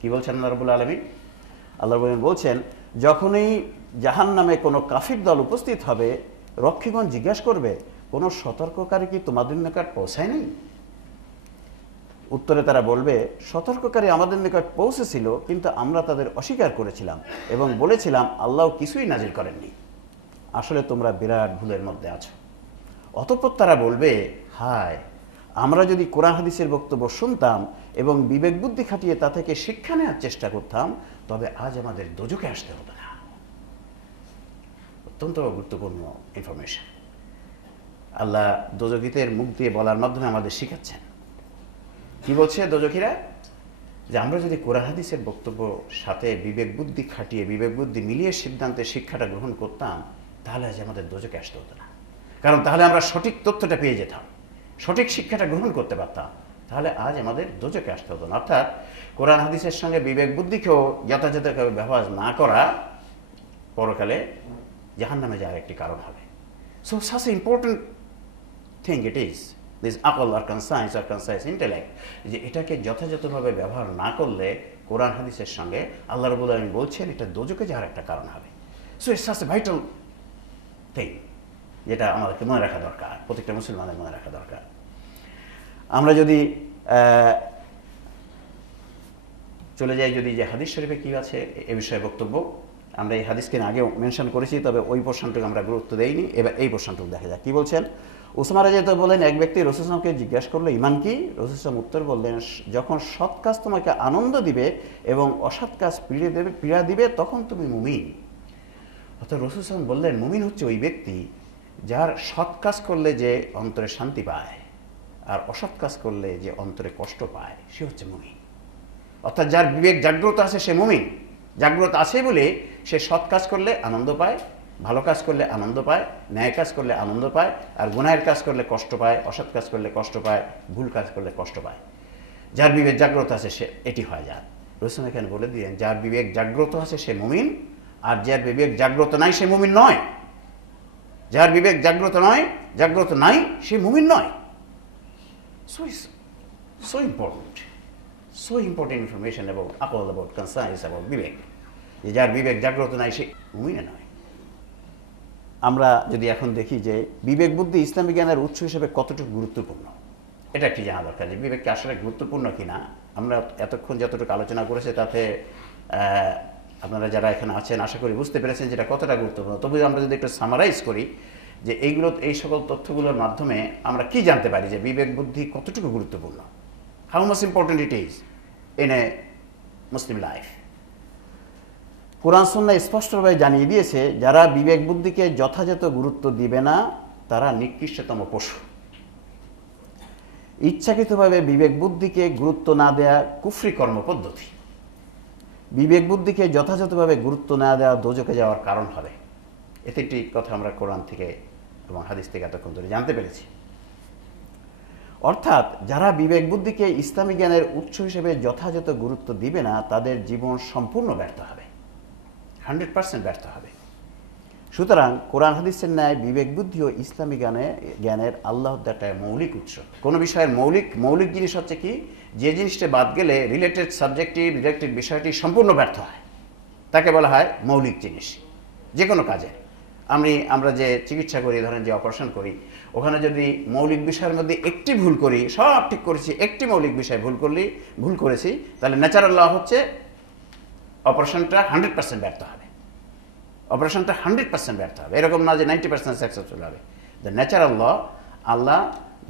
কি বলছেন আল্লাহ রাব্বুল আলামিন? আল্লাহ রাব্বুল আলামিন বলছেন, যখনই জাহান্নামে কোনো কাফির দল উপস্থিত হবে, রক্ষীগণ জিজ্ঞাসা করবে, কোনো সতর্ককারী কি তোমাদের নিকট পৌঁছায়নি? উত্তরে তারা বলবে, সতর্ককারী আমাদের নিকট পৌঁছেছিল, কিন্তু আমরা তাদের অস্বীকার করেছিলাম এবং বলেছিলাম আল্লাহ কিছুই নাজিল করেননি। আসলে তোমরা বিরাট ভুলের মধ্যে আছো। অতঃপর তারা বলবে, হায়, আমরা যদি কোরআন হাদিসের বক্তব্য শুনতাম এবং বিবেক বুদ্ধি খাটিয়ে তা থেকে শিক্ষা নেওয়ার চেষ্টা করতাম, তবে আজ আমাদের দোজখে আসতে হতো না। অত্যন্ত গুরুত্বপূর্ণ ইনফরমেশন আল্লাহ দোজখীদের মুখ দিয়ে বলার মাধ্যমে আমাদের শিখাচ্ছেন। কি বলছে দোজখীরা? যে আমরা যদি কোরআন হাদিসের বক্তব্য সাথে বিবেক বুদ্ধি খাটিয়ে, বিবেক বুদ্ধি মিলিয়ে সিদ্ধান্তের শিক্ষাটা গ্রহণ করতাম, তাহলে আজ আমাদের দোজখে আসতে হতো না। কারণ তাহলে আমরা সঠিক তথ্যটা পেয়ে যেতাম, সঠিক শিক্ষাটা গ্রহণ করতে পারতাম, তাহলে আজ আমাদের দোজখে আসতে হতো না। অর্থাৎ কোরআন হাদিসের সঙ্গে বিবেক বুদ্ধিকেও যথাযথভাবে ব্যবহার না করা পরকালে জাহান্নামে যাওয়ার একটি কারণ হবে। So such important thing it is this আকল আর কনসাইন্স ইন্টেলেক্ট, যে এটাকে যথাযথভাবে ব্যবহার না করলে কোরআন হাদিসের সঙ্গে আল্লাহ রাব্বুল আলামিন বলছেন এটা দোজখে যাওয়ার একটা কারণ হবে। So it's such a vital thing, যেটা আমাদেরকে মনে রাখা দরকার, প্রত্যেকটা মুসলমানের মনে রাখা দরকার। আমরা যদি চলে যাই, যদি যে হাদিস শরীফে কি আছে এ বিষয়ে বক্তব্য, আমরা এই হাদিসকে আগেও মেনশন করেছি, তবে ওই পোর্শনটুকু আমরা গুরুত্ব দেইনি। এবার এই পোর্শনটুকু দেখা যাক। কি বলছেন? উসমান রাদিয়াল্লাহু বলেন, এক ব্যক্তি রাসূল সাল্লাল্লাহু আলাইহি ওয়াসাল্লামকে জিজ্ঞাসা করলো, ঈমান কি? রাসূল সাল্লাল্লাহু আলাইহি ওয়াসাল্লাম উত্তর বললেন, যখন সৎ কাজ তোমাকে আনন্দ দিবে এবং অসৎ কাজ পীড়া দিবে, তখন তুমি মুমিন। অর্থাৎ রাসূল সাল্লাল্লাহু আলাইহি ওয়াসাল্লাম বললেন, মুমিন হচ্ছে ওই ব্যক্তি যার সৎ কাজ করলে যে অন্তরে শান্তি পায় আর অসৎ কাজ করলে যে অন্তরে কষ্ট পায়, সে হচ্ছে মুমিন। অর্থাৎ যার বিবেক জাগ্রত আছে সে মুমিন। জাগ্রত আছে বলে সে সৎ কাজ করলে আনন্দ পায়, ভালো কাজ করলে আনন্দ পায়, ন্যায় কাজ করলে আনন্দ পায়, আর গুনাহের কাজ করলে কষ্ট পায়, অসৎ কাজ করলে কষ্ট পায়, ভুল কাজ করলে কষ্ট পায়। যার বিবেক জাগ্রত আছে সে এটি হয়। যার রাসূল এখানে বলে দিলেন, যার বিবেক জাগ্রত আছে সে মুমিন, আর যার বিবেক জাগ্রত নাই সে মুমিন নয়। যার বিবেক জাগ্রত নাই সে মুমিন নয়। So important information about aql, about conscience, about বিবেক। যে যার বিবেক জাগ্রত নাই সে মুমিন নয়। আমরা যদি এখন দেখি যে বিবেক বুদ্ধি ইসলামী জ্ঞানের উৎস হিসেবে কতটুকু গুরুত্বপূর্ণ, এটা একটি জানা দরকার যে বিবেককে আসলে গুরুত্বপূর্ণ কিনা। আমরা এতক্ষণ যতটুকু আলোচনা করেছি তাতে আপনারা যারা এখানে আছেন আশা করি বুঝতে পেরেছেন যেটা কতটা গুরুত্বপূর্ণ। তবু আমরা যদি একটু সামারাইজ করি যে এই সকল তথ্যগুলোর মাধ্যমে আমরা কি জানতে পারি যে বিবেক বুদ্ধি কতটুকু গুরুত্বপূর্ণ, how much important it is in a Muslim life. Quran সুন্নাহ স্পষ্টভাবে জানিয়ে দিয়েছে, যারা বিবেক বুদ্ধিকে যথাযথ গুরুত্ব দিবে না তারা নিকৃষ্টতম পশু। ইচ্ছাকৃতভাবে বিবেক বুদ্ধিকে গুরুত্ব না দেয়া কুফরি কর্ম পদ্ধতি। বিবেক বুদ্ধিকে যথাযথভাবে গুরুত্ব না দেওয়া দোজখে যাওয়ার কারণ হবে। এতে একটি কথা আমরা কোরআন থেকে এবং হাদিস থেকে এতক্ষণ ধরে জানতে পেরেছি। অর্থাৎ যারা বিবেক বুদ্ধিকে ইসলামী জ্ঞানের উৎস হিসেবে যথাযথ গুরুত্ব দিবে না তাদের জীবন সম্পূর্ণ ব্যর্থ হবে, 100% ব্যর্থ হবে। সুতরাং কোরআন হাদিসের ন্যায় বিবেক বুদ্ধি ও ইসলামী জ্ঞানের আল্লাহর একটা মৌলিক উৎস। কোনো বিষয়ের মৌলিক জিনিস হচ্ছে কি, যে জিনিসটা বাদ গেলে রিলেটেড বিষয়টি সম্পূর্ণ ব্যর্থ হয়, তাকে বলা হয় মৌলিক জিনিস যে কোনো কাজে। আমরা যে চিকিৎসা করি, ধরেন যে অপারেশন করি, ওখানে যদি মৌলিক বিষয়ের মধ্যে একটি ভুল করি, সব ঠিক করেছি, একটি মৌলিক বিষয় ভুল করেছি, তাহলে ন্যাচারাল ল হচ্ছে অপারেশনটা 100% ব্যর্থ হবে। অপারেশনটা 100% ব্যর্থ হবে, এরকম না যে 90% সাকসেসফুল হবে। দ্য ন্যাচারাল ল, আল্লাহ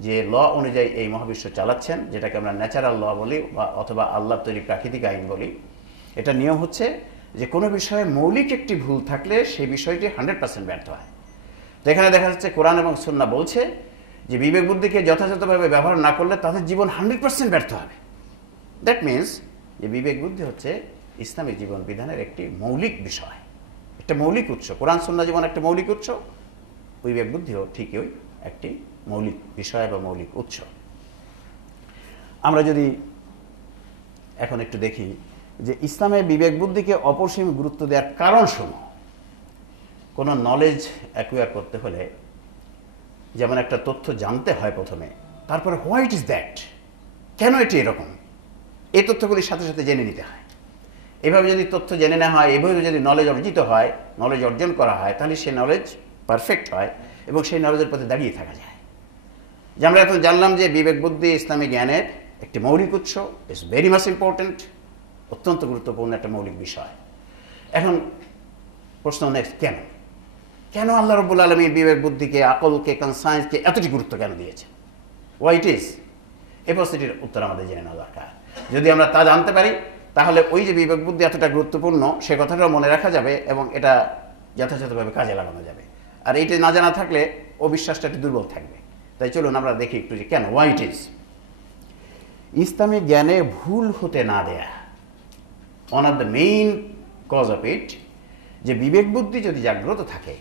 যে ল অনুযায়ী এই মহাবিশ্ব চালাচ্ছেন, যেটাকে আমরা ন্যাচারাল ল বলি অথবা আল্লাহ তৈরি প্রাকৃতিক আইন বলি, এটা নিয়ম হচ্ছে যে কোনো বিষয়ে মৌলিক একটি ভুল থাকলে সেই বিষয়টি 100% ব্যর্থ হয়। তো এখানে দেখা যাচ্ছে কোরআন এবং সুন্নাহ বলছে যে বিবেক বুদ্ধিকে যথাযথভাবে ব্যবহার না করলে তাদের জীবন 100% ব্যর্থ হবে। দ্যাট মিনস যে বিবেক বুদ্ধি হচ্ছে ইসলামী জীবন বিধানের একটি মৌলিক বিষয়, একটা মৌলিক উৎস। কোরআন সুন্নাহ যেমন একটা মৌলিক উৎস, বিবেক বুদ্ধিও ঠিকই একটি মৌলিক বিষয় বা মৌলিক উৎস। আমরা যদি এখন একটু দেখি যে ইসলামে বিবেক বুদ্ধিকে অপরিসীম গুরুত্ব দেওয়ার কারণসমূহ। কোনো নলেজ অ্যাকুয়ার করতে হলে যেমন একটা তথ্য জানতে হয় প্রথমে, তারপরে হোয়াট ইজ দ্যাট, কেন এটি এরকম, এই তথ্যগুলির সাথে সাথে জেনে নিতে হয়। এভাবে যদি তথ্য জেনে নেওয়া হয়, এভাবে যদি নলেজ অর্জিত হয়, নলেজ অর্জন করা হয়, তাহলে সেই নলেজ পারফেক্ট হয় এবং সেই নলেজের পথে দাঁড়িয়ে থাকা যায়। যে আমরা এখন জানলাম যে বিবেক বুদ্ধি ইসলামী জ্ঞানের একটি মৌলিক উৎস, ইটস ভেরি মাচ ইম্পর্টেন্ট, অত্যন্ত গুরুত্বপূর্ণ একটা মৌলিক বিষয়। এখন প্রশ্ন নেক্সট, কেন আল্লাহ রাব্বুল আলামিন বিবেক বুদ্ধিকে, আকলকে, কনসায়েন্সকে এতটি গুরুত্ব কেন দিয়েছেন? Why it is? এই প্রশ্নটির উত্তর আমাদের জেনে নেওয়া দরকার। যদি আমরা তা জানতে পারি, তাহলে ওই যে বিবেক বুদ্ধি এতটা গুরুত্বপূর্ণ সে কথাটাও মনে রাখা যাবে এবং এটা যথাযথভাবে কাজে লাগানো যাবে। আর এইটা না জানা থাকলে অবিশ্বাসটা একটু দুর্বল থাকবে। তাই চলুন আমরা দেখি একটু যে কেন, হোয়াই ইট ইজ। ইসলামী জ্ঞানে ভুল হতে না দেয়া, one of the main cause of it, যে বিবেক বুদ্ধি যদি জাগ্রত থাকে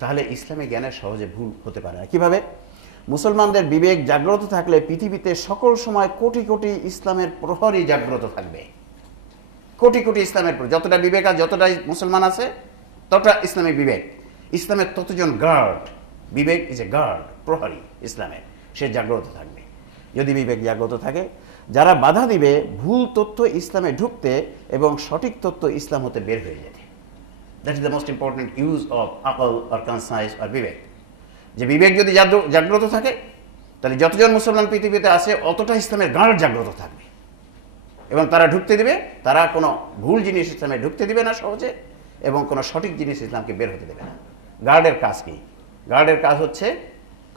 তাহলে ইসলামী জ্ঞানের সহজে ভুল হতে পারে না। কিভাবে? মুসলমানদের বিবেক জাগ্রত থাকলে পৃথিবীতে সকল সময় কোটি কোটি ইসলামের প্রহরী জাগ্রত থাকবে। কোটি কোটি ইসলামের, যতটা বিবেক আর যতটা মুসলমান আছে ততটা ইসলামিক বিবেক, ইসলামের ততজন guard. Bibek is a guard, প্রহরী ইসলামের, সে জাগ্রত থাকবে। যদি বিবেক জাগ্রত থাকে, যারা বাধা দিবে ভুল তথ্য ইসলামে ঢুকতে এবং সঠিক তথ্য ইসলাম হতে বের হয়ে যেতে। That is the most important use of aql or conscience or বিবেক। যে বিবেক যদি জাগ্রত থাকে, তাহলে যতজন মুসলমান পৃথিবীতে আছে অতটা ইসলামের গার্ড জাগ্রত থাকবে এবং তারা ঢুকতে দিবে, তারা কোনো ভুল জিনিস ইসলামে ঢুকতে দিবে না সহজে এবং কোনো সঠিক জিনিস ইসলামকে বের হতে দেবে না। গার্ডের কাজ কি? গার্ডের কাজ হচ্ছে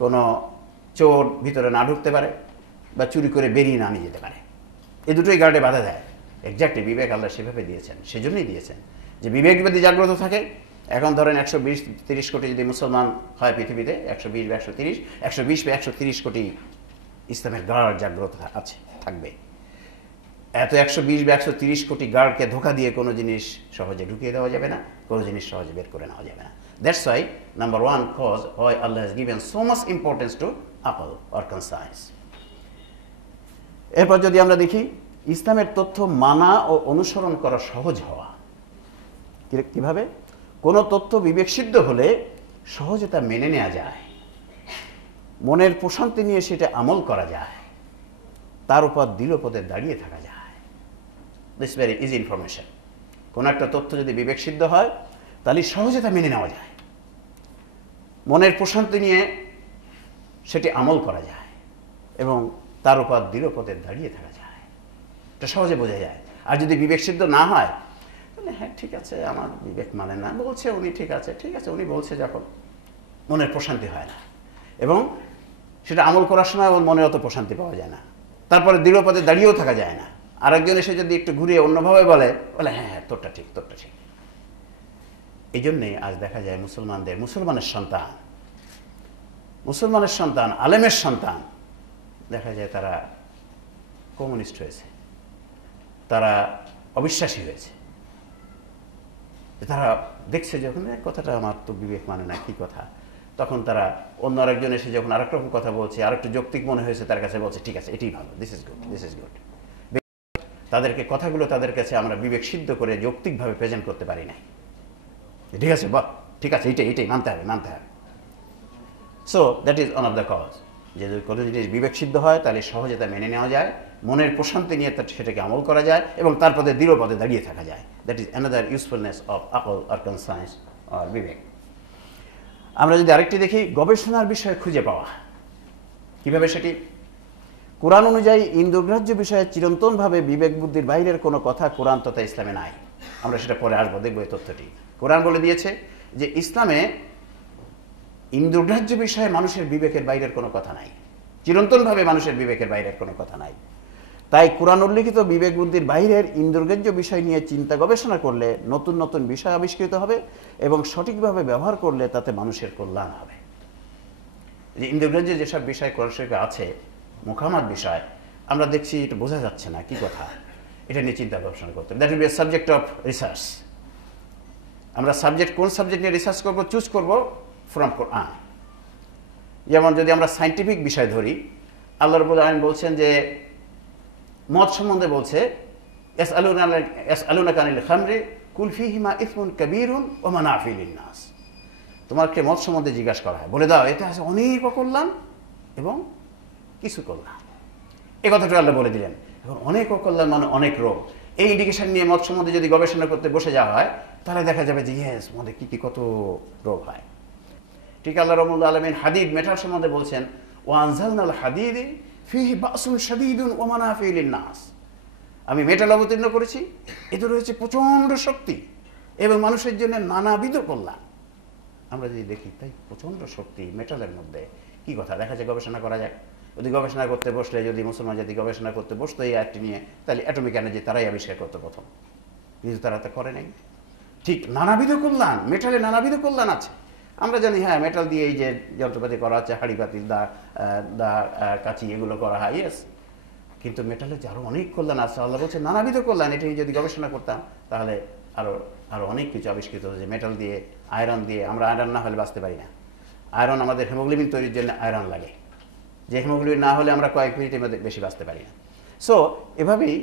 কোনো চোর ভিতরে না ঢুকতে পারে বা চুরি করে বেরিয়ে না নিয়ে যেতে পারে, এই দুটোই গার্ডে বাধা দেয়। এক্স্যাক্টলি বিবেক আল্লাহ সেভাবে দিয়েছেন, সেজন্যই দিয়েছেন যে বিবেক যদি জাগ্রত থাকে। এখন ধরেন 120-130 কোটি যদি মুসলমান হয় পৃথিবীতে, 120 বা 130 কোটি ইসলামের গার্ড জাগ্রত আছে, থাকবে। এত 120 বা 130 কোটি গার্ডকে ধোঁকা দিয়ে কোনো জিনিস সহজে ঢুকিয়ে দেওয়া যাবে না, কোনো জিনিস সহজে বের করে নেওয়া যাবে না। That's why number 1 cause why Allah has given so much importance to aql or conscience. এরপর যদি আমরা দেখি ইসলামের তথ্য মানা ও অনুসরণ করা সহজ হওয়া। কিভাবে? কোনো তথ্য বিবেকসিদ্ধ হলে সহজে তা মেনে নেওয়া যায়, মনের প্রশান্তি নিয়ে সেটা আমল করা যায়, তার উপর দৃঢ়পদে দাঁড়িয়ে থাকা যায়। This very easy information. কোনো একটা তথ্য যদি বিবেকসিদ্ধ হয় তাহলে সহজে তা মেনে নেওয়া যায়, মনের প্রশান্তি নিয়ে সেটি আমল করা যায় এবং তার উপর দৃঢ়পদে দাঁড়িয়ে থাকা যায়। এটা সহজে বোঝা যায়। আর যদি বিবেকসিদ্ধ না হয় তাহলে হ্যাঁ ঠিক আছে, আমার বিবেক মানে না, বলছে উনি ঠিক আছে, উনি বলছে, যখন মনের প্রশান্তি হয় না এবং সেটা আমল করার সময় মনের অত প্রশান্তি পাওয়া যায় না, তারপরে দৃঢ়পদে দাঁড়িয়েও থাকা যায় না। আরেকজন এসে যদি একটু ঘুরিয়ে অন্যভাবে বলে হ্যাঁ তোরটা ঠিক। এই জন্যেই আজ দেখা যায় মুসলমানের সন্তান, আলেমের সন্তান দেখা যায় তারা কমিউনিস্ট হয়েছে, তারা অবিশ্বাসী হয়েছে। তারা দেখছে যখন কথাটা আমার তো বিবেক মানে না, কি কথা, তখন তারা অন্য আরেকজন এসে যখন আরেক রকম কথা বলছে, আরেকটু যৌক্তিক মনে হয়েছে তার কাছে, বলছে ঠিক আছে এটাই ভালো, দিস ইজ গুড। কথাগুলো তাদের কাছে আমরা বিবেক সিদ্ধ করে যৌক্তিকভাবে প্রেজেন্ট করতে পারি না। ঠিক আছে, বাহ ঠিক আছে, এইটাই মানতে হবে। So that is one of the cause. যে যদি কোনো জিনিস বিবেক সিদ্ধ হয় তাহলে সহজে তা মেনে নেওয়া যায়, মনের প্রশান্তি নিয়ে সেটাকে আমল করা যায় এবং তারপরে দৃঢ়পদে দাঁড়িয়ে থাকা যায়। That is another usefulness of aql or conscience or বিবেক। আমরা যদি আরেকটি দেখি, গবেষণার বিষয়ে খুঁজে পাওয়া। কিভাবে সেটি? কোরআন অনুযায়ী ইন্দ্রগ্রাহ্য বিষয়ে চিরন্তনভাবে বিবেক বুদ্ধির বাইরের কোনো কথা কোরআন তথা ইসলামে নাই। আমরা সেটা পরে আসবো, দেখবো এই তথ্যটি। কোরআন বলে দিয়েছে যে ইসলামে ইন্দ্রগ্রাহ্য বিষয়ে মানুষের বিবেকের বাইরের কোনো কথা নাই, চিরন্তনভাবে মানুষের বিবেকের বাইরের কোনো কথা নাই। তাই কোরআন উল্লিখিত বিবেক বুদ্ধির বাইরের ইন্দ্রগ্রাহ্য বিষয় নিয়ে চিন্তা গবেষণা করলে নতুন নতুন বিষয় আবিষ্কৃত হবে এবং সঠিকভাবে ব্যবহার করলে তাতে মানুষের কল্যাণ হবে। যে ইন্দ্রগ্রাহ্য যেসব বিষয় কোরআন শরীফে আছে, মুখামাত বিষয়, আমরা দেখছি এটা বোঝা যাচ্ছে না কি কথা, এটা নিয়ে চিন্তা গবেষণা করতে হবে। That will B A subject of research. আমরা কোন সাবজেক্ট নিয়ে রিসার্চ করবো, চুজ করবো ফ্রম কোরআন। যেমন যদি আমরা সায়েন্টিফিক বিষয় ধরি, আল্লাহ রাব্বুল আলামিন বলছেন যে মদ সম্বন্ধে বলছে, ইয়াসআলুনাকা আনিল খামরি কুল ফীহিমা ইসমুন কাবীরুন ওয়া মানাফিউ লিন-নাস। তোমাকে মদ সম্বন্ধে জিজ্ঞাসা করা হয়, বলে দাও এতে আছে অনেক অকল্যাণ এবং কিছু কল্যাণ। এই কথাটা আল্লাহ বলে দিলেন। এখন অনেক অকল্যাণ মানে অনেক রোগ। এই ইন্ডিকেশন নিয়ে মদ সম্বন্ধে যদি গবেষণা করতে বসে যাওয়া হয়, তাহলে দেখা যাবে যে ইয়েস, মদে কি কি কত রোগ হয়। ঠিক আল্লাহ রাব্বুল আলামিন হাদিদ, মেটাল সম্বন্ধে বলছেন, ওয়া আনজালনাল হাদিদি ফীহি বাসুন শাদীদুন ওয়া মানাফিউ লিন-নাস। আমি মেটাল অবতীর্ণ করেছি, এতে রয়েছে প্রচণ্ড শক্তি এবং মানুষের জন্য নানাবিধ কল্যাণ। আমরা যদি দেখি, তাই প্রচণ্ড শক্তি মেটালের মধ্যে, কি কথা, দেখা যায় গবেষণা করা যায়। যদি গবেষণা করতে বসলে, যদি মুসলমান যদি গবেষণা করতে বসতো এই আয়াতটি নিয়ে, তাহলে অ্যাটমিক এনার্জি তারাই আবিষ্কার করতো প্রথম, কিন্তু তারা তা করে নাই। ঠিক নানাবিধ কল্যাণ, মেটালে নানাবিধ কল্যাণ আছে। আমরা জানি হ্যাঁ, মেটাল দিয়ে এই যে যন্ত্রপাতি করা হচ্ছে, হাঁড়ি পাতিল, দা কাঁচি, এগুলো করা হয়, ইয়েস, কিন্তু মেটালে যে আরও অনেক কল্যাণ আছে। আল্লাহ বলছে নানাবিধ কল্যাণ। এটি যদি গবেষণা করতাম তাহলে আরও অনেক কিছু আবিষ্কৃত হতো। যে মেটাল দিয়ে, আয়রন দিয়ে, আমরা আয়রন না হলে বাঁচতে পারি না। আয়রন আমাদের হিমোগ্লোবিন তৈরির জন্য আয়রন লাগে, যে হিমোগ্লোবিন না হলে আমরা কয়েক মিনিটের মধ্যে বেশি বাঁচতে পারি না। সো এভাবেই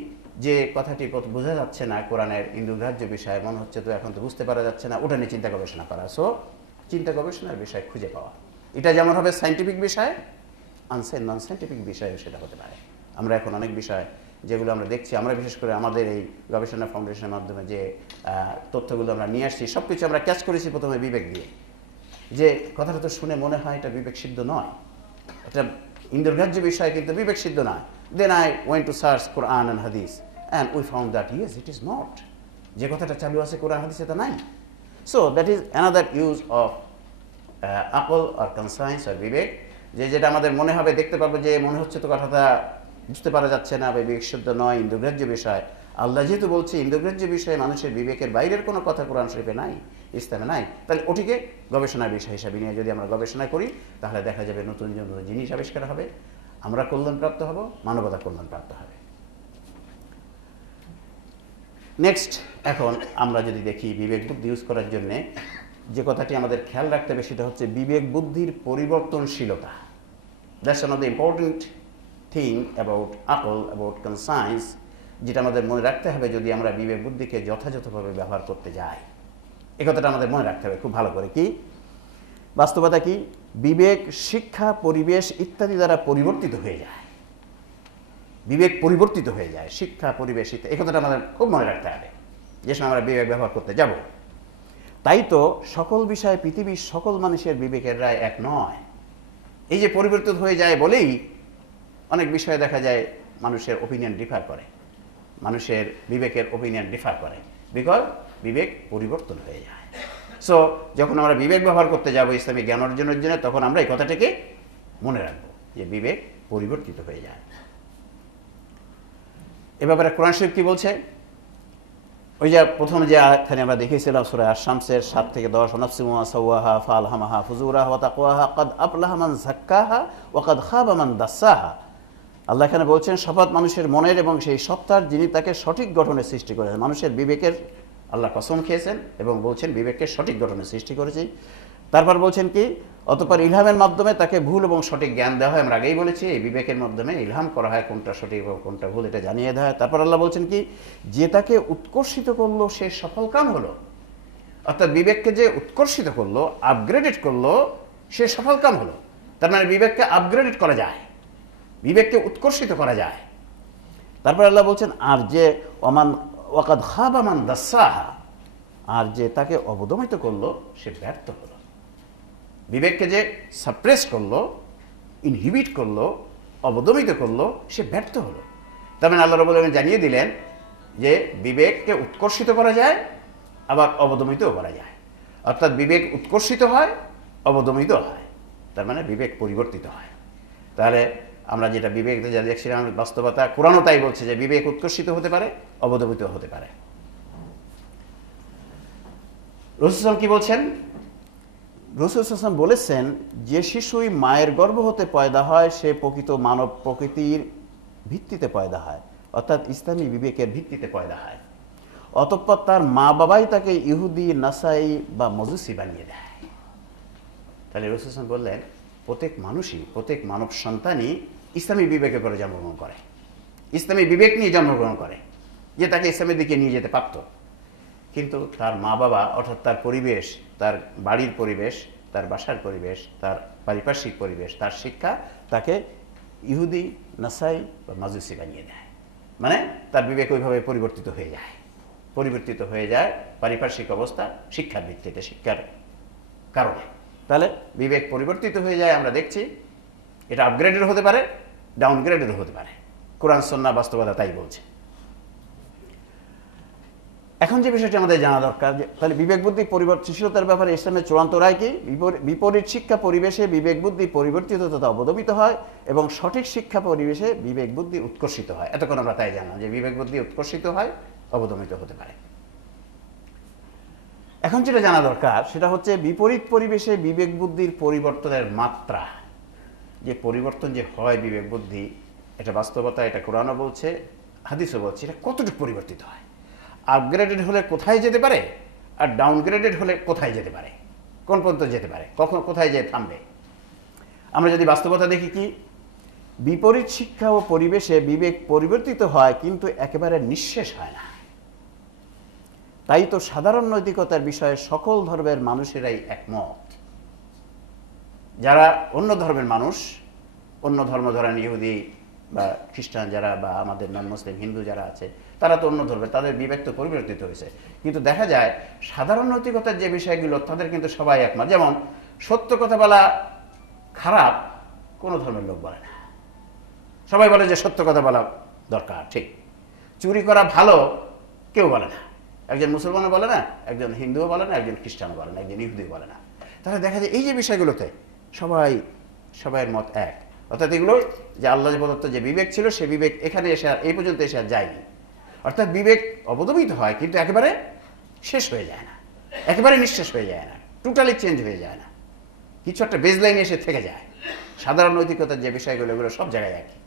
যে কথাটি বোঝা যাচ্ছে না কোরআনের ইন্দ্রগ্রাহ্য বিষয়, মনে হচ্ছে তো এখন তো বুঝতে পারা যাচ্ছে না, ওটা নিয়ে চিন্তা গবেষণা করা। সো চিন্তা গবেষণার বিষয় খুঁজে পাওয়া, এটা যেমন হবে সায়েন্টিফিক বিষয়, নন সায়েন্টিফিক বিষয়ও সেটা হতে পারে। আমরা এখন অনেক বিষয় যেগুলো আমরা দেখছি, আমরা বিশেষ করে আমাদের এই গবেষণা ফাউন্ডেশনের মাধ্যমে যে তথ্যগুলো আমরা নিয়ে আসছি, সব কিছু আমরা ক্যাচ করেছি প্রথমে বিবেক দিয়ে। যে কথাটা তো শুনে মনে হয় এটা বিবেক সিদ্ধ নয়, এটা ইন্দ্রগ্রাহ্য বিষয়, কিন্তু বিবেক সিদ্ধ নয়। Then I went to search Quran and Hadith and we found that yes, it is not. যে কথাটা চালু আছে কোরআন হাদিসে তা নাই। So that is another use of aql or conscience or bibek. যেটা আমাদের মনে হবে, দেখতে পাবো যে মনে হচ্ছে তো কথাটা বুঝতে পারা যাচ্ছে না, বা বিবেক শুদ্ধ নয়, ইন্দ্রগ্রাহ্য বিষয়। আল্লাহ যেহেতু বলছে ইন্দ্রগ্রাহ্য বিষয়ে মানুষের বিবেকের বাইরের কোনো কথা কোরআন শরীফে নাই, ইসলামে নাই, তাহলে ওটিকে গবেষণার বিষয় হিসাবে নিয়ে যদি আমরা গবেষণা করি, তাহলে দেখা যাবে নতুন নতুন জিনিস আবিষ্কার হবে, আমরা কল্যাণপ্রাপ্ত হব, মানবতা কল্যাণপ্রাপ্ত হবে। নেক্সট, এখন আমরা যদি দেখি বিবেক বুদ্ধি ইউজ করার জন্য যে কথাটি আমাদের খেয়াল রাখতে হবে, সেটা হচ্ছে বিবেক বুদ্ধির পরিবর্তনশীলতা। That's one of the important thing about aql, about conscience, যেটা আমাদের মনে রাখতে হবে যদি আমরা বিবেক বুদ্ধিকে যথাযথভাবে ব্যবহার করতে যাই। এ কথাটা আমাদের মনে রাখতে হবে খুব ভালো করে। কি বাস্তবতা, কি বিবেক শিক্ষা, পরিবেশ ইত্যাদি দ্বারা পরিবর্তিত হয়ে যায়। বিবেক পরিবর্তিত হয়ে যায়, শিক্ষা, পরিবেশ ইত্যাদি, এই কথাটা আমাদের খুব মনে রাখতে হবে যে সময় আমরা বিবেক ব্যবহার করতে যাব। তাই তো সকল বিষয়ে পৃথিবীর সকল মানুষের বিবেকের রায় এক নয়। এই যে পরিবর্তিত হয়ে যায় বলেই অনেক বিষয়ে দেখা যায় মানুষের ওপিনিয়ন ডিফার করে, মানুষের বিবেকের ওপিনিয়ন ডিফার করে, বিকজ বিবেক পরিবর্তন হয়ে যায়। সো যখন আমরা বিবেক ব্যবহার করতে যাব ইসলামী জ্ঞান অর্জনের জন্য, তখন আমরা এই কথাটাকে মনে রাখবো যে বিবেক পরিবর্তিত হয়ে যায়। এ ব্যাপারে কোরআন শরীফ কি বলছে? ওই যে প্রথম যে আয়াতখানে আমরা দেখেছিলাম সূরা আশ-শামসের 7 থেকে 10, ওয়ানাফসিন ওয়া সাওয়াহা ফাআলহামাহা ফুজুরাহা ওয়া তাকওয়াহা ক্বাদ আফলাহা মান যাক্কাহা ওয়া ক্বাদ খাবা মান দাসসাহা। আল্লাহ এখানে বলছেন শপথ মানুষের মনের এবং সেই সত্তার যিনি তাকে সঠিক গঠনে সৃষ্টি করেছেন। মানুষের বিবেকের আল্লাহ কসম খেয়েছেন এবং বলছেন বিবেককে সঠিক গঠনে সৃষ্টি করেছি। তারপর বলছেন কি, অতঃপর ইলহামের মাধ্যমে তাকে ভুল এবং সঠিক জ্ঞান দেওয়া হয়। আমরা আগেই বলেছি এই বিবেকের মাধ্যমে ইলহাম করা হয়, কোনটা সঠিক এবং কোনটা ভুল এটা জানিয়ে দেওয়া হয়। তারপর আল্লাহ বলছেন কি, যে তাকে উৎকর্ষিত করলো সে সফলকাম হলো। অর্থাৎ বিবেককে যে উৎকর্ষিত করলো, আপগ্রেডেড করলো, সে সফলকাম হলো। তার মানে বিবেককে আপগ্রেডেড করা যায়, বিবেককে উৎকর্ষিত করা যায়। তারপর আল্লাহ বলছেন আর যে ওমান ওয়াকাদ খাবা মান দাসসাহা, আর যে তাকে অবদমিত করলো সে ব্যর্থ হলো। বিবেককে যে সাপ্রেস করলো, ইনহিবিট করলো, অবদমিত করলো, সে ব্যর্থ হলো। তার মানে আল্লাহ রাব্বুল আলামিন জানিয়ে দিলেন যে বিবেককে উৎকর্ষিত করা যায়, আবার অবদমিতও করা যায়। অর্থাৎ বিবেক উৎকর্ষিত হয়, অবদমিত হয়, তার মানে বিবেক পরিবর্তিত হয়। তাহলে আমরা যেটা বিবেক যা দেখছিলাম বাস্তবতা, কোরআনও তাই বলছে যে বিবেক উৎকর্ষিত হতে পারে, অবদমিত হতে পারে। রাসূল সাল্লাল্লাহু কি বলছেন? রাসূল সাল্লাল্লাহু আলাইহি ওয়াসাল্লাম বলেছেন, যে শিশুই মায়ের গর্ভ হতে পয়দা হয় সে প্রকৃত মানব প্রকৃতির ভিত্তিতে পয়দা হয়, অর্থাৎ ইসলামী বিবেকের ভিত্তিতে পয়দা হয়। অতঃপর তার মা বাবাই তাকে ইহুদি, নাসাই বা মজুসি বানিয়ে দেয়। তাহলে রাসূল সাল্লাল্লাহু আলাইহি ওয়াসাল্লাম বললেন, প্রত্যেক মানুষই, প্রত্যেক মানব সন্তানই ইসলামী বিবেকে করে জন্মগ্রহণ করে, ইসলামী বিবেক নিয়ে জন্মগ্রহণ করে, যে তাকে ইসলামের দিকে নিয়ে যেতে পারত। কিন্তু তার মা বাবা, অর্থাৎ তার পরিবেশ, তার বাড়ির পরিবেশ, তার বাসার পরিবেশ, তার পারিপার্শ্বিক পরিবেশ, তার শিক্ষা তাকে ইহুদি, নাসাই বা মাজুসি বানিয়ে দেয়। মানে তার বিবেক ওইভাবে পরিবর্তিত হয়ে যায়, পরিবর্তিত হয়ে যায় পারিপার্শ্বিক অবস্থা, শিক্ষার ভিত্তিতে, শিক্ষার কারণে। তাহলে বিবেক পরিবর্তিত হয়ে যায়, আমরা দেখছি। এটা আপগ্রেডের হতে পারে, ডাউনগ্রেডের হতে পারে। কোরআন সুন্নাহ বাস্তবতা তাই বলছে। এখন যে বিষয়টি আমাদের জানা দরকার, যে তাহলে বিবেক বুদ্ধি পরিবর্তনশীলতার ব্যাপারে ইসলামের চূড়ান্ত রায় কি? বিপরীত শিক্ষা পরিবেশে বিবেক বুদ্ধি পরিবর্তিত তথা অবদমিত হয়, এবং সঠিক শিক্ষা পরিবেশে বিবেক বুদ্ধি উৎকর্ষিত হয়। এতক্ষণ আমরা তাই জানলাম যে বিবেক বুদ্ধি উৎকর্ষিত হয়, অবদমিত হতে পারে। এখন যেটা জানা দরকার সেটা হচ্ছে বিপরীত পরিবেশে বিবেক বুদ্ধির পরিবর্তনের মাত্রা, যে পরিবর্তন যে হয় বিবেক বুদ্ধি, এটা বাস্তবতা, এটা কোরআনও বলছে, হাদিসও বলছে, এটা কতটুকু পরিবর্তিত হয়। আপগ্রেডেড হলে কোথায় যেতে পারে, আর ডাউনগ্রেডেড হলে কোথায় যেতে পারে, কোন পর্যন্ত যেতে পারে, কখন কোথায় যেয়ে থামবে। আমরা যদি বাস্তবতা দেখি, কি বিপরীত শিক্ষা ও পরিবেশে বিবেক পরিবর্তিত হয়, কিন্তু একেবারে নিঃশেষ হয় না। তাই তো সাধারণ নৈতিকতার বিষয়ে সকল ধর্মের মানুষেরাই একমত। যারা অন্য ধর্মের মানুষ, অন্য ধর্ম, ধরেন ইহুদি বা খ্রিস্টান যারা, বা আমাদের নন মুসলিম হিন্দু যারা আছে, তারা তো অন্য ধর্মের, তাদের বিবেক তো পরিবর্তিত হয়েছে। কিন্তু দেখা যায় সাধারণ নৈতিকতার যে বিষয়গুলো, তাদের কিন্তু সবাই একমত। যেমন সত্য কথা বলা খারাপ, কোনো ধর্মের লোক বলে না। সবাই বলে যে সত্য কথা বলা দরকার, ঠিক। চুরি করা ভালো, কেউ বলে না। একজন মুসলমানও বলে না, একজন হিন্দুও বলে না, একজন খ্রিস্টানও বলে না, একজন ইহুদিও বলে না। তাহলে দেখা যায় এই যে বিষয়গুলোতে সবাইয়ের মত এক। অর্থাৎ এগুলো যে আল্লাহ যে প্রদত্ত যে বিবেক ছিল, সে বিবেক এখানে এসে এই পর্যন্ত এসে আর যায়নি। অর্থাৎ বিবেক অবদমিত হয়, কিন্তু একেবারে শেষ হয়ে যায় না, একেবারে নিঃশেষ হয়ে যায় না, টোটালি চেঞ্জ হয়ে যায় না, কিছু একটা বেজলাইনে এসে থেকে যায়। সাধারণ নৈতিকতার যে বিষয়গুলো, এগুলো সব জায়গায় একই।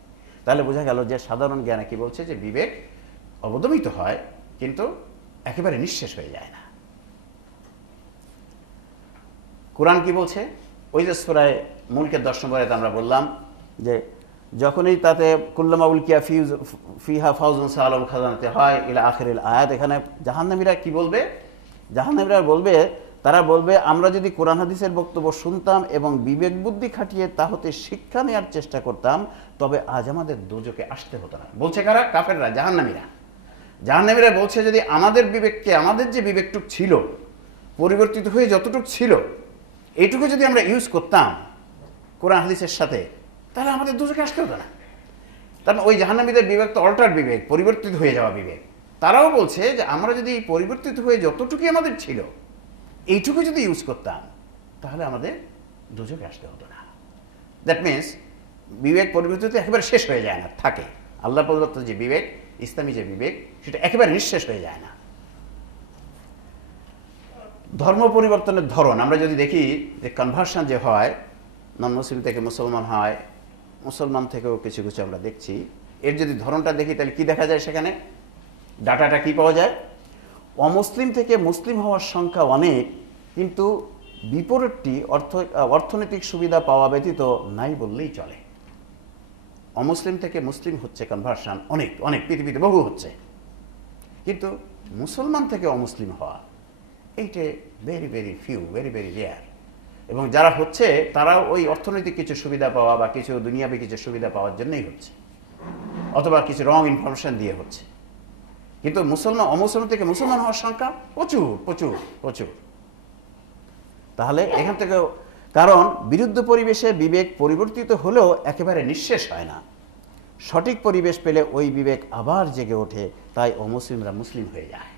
তাহলে বোঝা গেল যে সাধারণ জ্ঞানে কি বলছে, যে বিবেক অবদমিত হয়, কিন্তু একেবারে নিঃশেষ হয়ে যায় না। কোরআন কি বলছে? ওই যে সূরা মুলকের 10 নম্বর আয়াতে আমরা বললাম যে যখনই তাতে কুল্লামা উলকিয়া ফিহা ফাউজুন সালাম খাজানাতে হয় ইলা আখিরিল আয়াত। এখানে জাহান্নামীরা কি বলবে? জাহান্নামীরা বলবে, তারা বলবে, আমরা যদি কোরআন হাদিসের বক্তব্য শুনতাম এবং বিবেক বুদ্ধি খাটিয়ে তা হতে শিক্ষা নেওয়ার চেষ্টা করতাম, তবে আজ আমাদের দোজখে আসতে হতো না। বলছে কারা? কাফেররা, জাহান্নামীরা। জাহান্নামীরা বলছে, যদি আমাদের বিবেককে, আমাদের যে বিবেকটুক ছিল, পরিবর্তিত হয়ে যতটুক ছিল, এইটুকু যদি আমরা ইউজ করতাম কোরআন হাদিসের সাথে, তাহলে আমাদের দোজখে আসতে হতো না। কারণ ওই জাহান্নামীদের বিবেক তো অল্টার বিবেক, পরিবর্তিত হয়ে যাওয়া বিবেক। তারাও বলছে যে আমরা যদি পরিবর্তিত হয়ে যতটুকুই আমাদের ছিল, এইটুকু যদি ইউজ করতাম, তাহলে আমাদের দোজখে আসতে হতো না। দ্যাট মিনস বিবেক পরিবর্তিত একেবারে শেষ হয়ে যায় না, থাকে। আল্লাহ প্রদত্ত যে বিবেক, ইসলামী যে বিবেক, সেটা একেবারে নিঃশেষ হয়ে যায় না। ধর্ম পরিবর্তনের ধরন আমরা যদি দেখি, যে কনভার্সন যে হয়, নন মুসলিম থেকে মুসলমান হয়, মুসলমান থেকেও কিছু কিছু আমরা দেখছি, এর যদি ধরনটা দেখি, তাহলে কি দেখা যায়? সেখানে ডাটাটা কি পাওয়া যায়? অমুসলিম থেকে মুসলিম হওয়ার সংখ্যা অনেক, কিন্তু বিপরীতটি অর্থনৈতিক সুবিধা পাওয়া ব্যতীত নাই বললেই চলে। অমুসলিম থেকে মুসলিম হচ্ছে কনভার্সন অনেক অনেক, পৃথিবীতে বহু হচ্ছে, কিন্তু মুসলমান থেকে অমুসলিম হওয়া, এইটা very very few, very very rare. এবং যারা হচ্ছে, তারাও ওই অর্থনৈতিক কিছু সুবিধা পাওয়া বা কিছু দুনিয়াবী কিছু সুবিধা পাওয়ার জন্যই হচ্ছে, অথবা কিছু রং ইনফরমেশন দিয়ে হচ্ছে। কিন্তু অমুসলমান থেকে মুসলমান হওয়ার সংখ্যা প্রচুর প্রচুর প্রচুর। তাহলে এখান থেকে কারণ বিরুদ্ধ পরিবেশে বিবেক পরিবর্তিত হলেও একেবারে নিঃশেষ হয় না। সঠিক পরিবেশ পেলে ওই বিবেক আবার জেগে ওঠে, তাই অমুসলিমরা মুসলিম হয়ে যায়।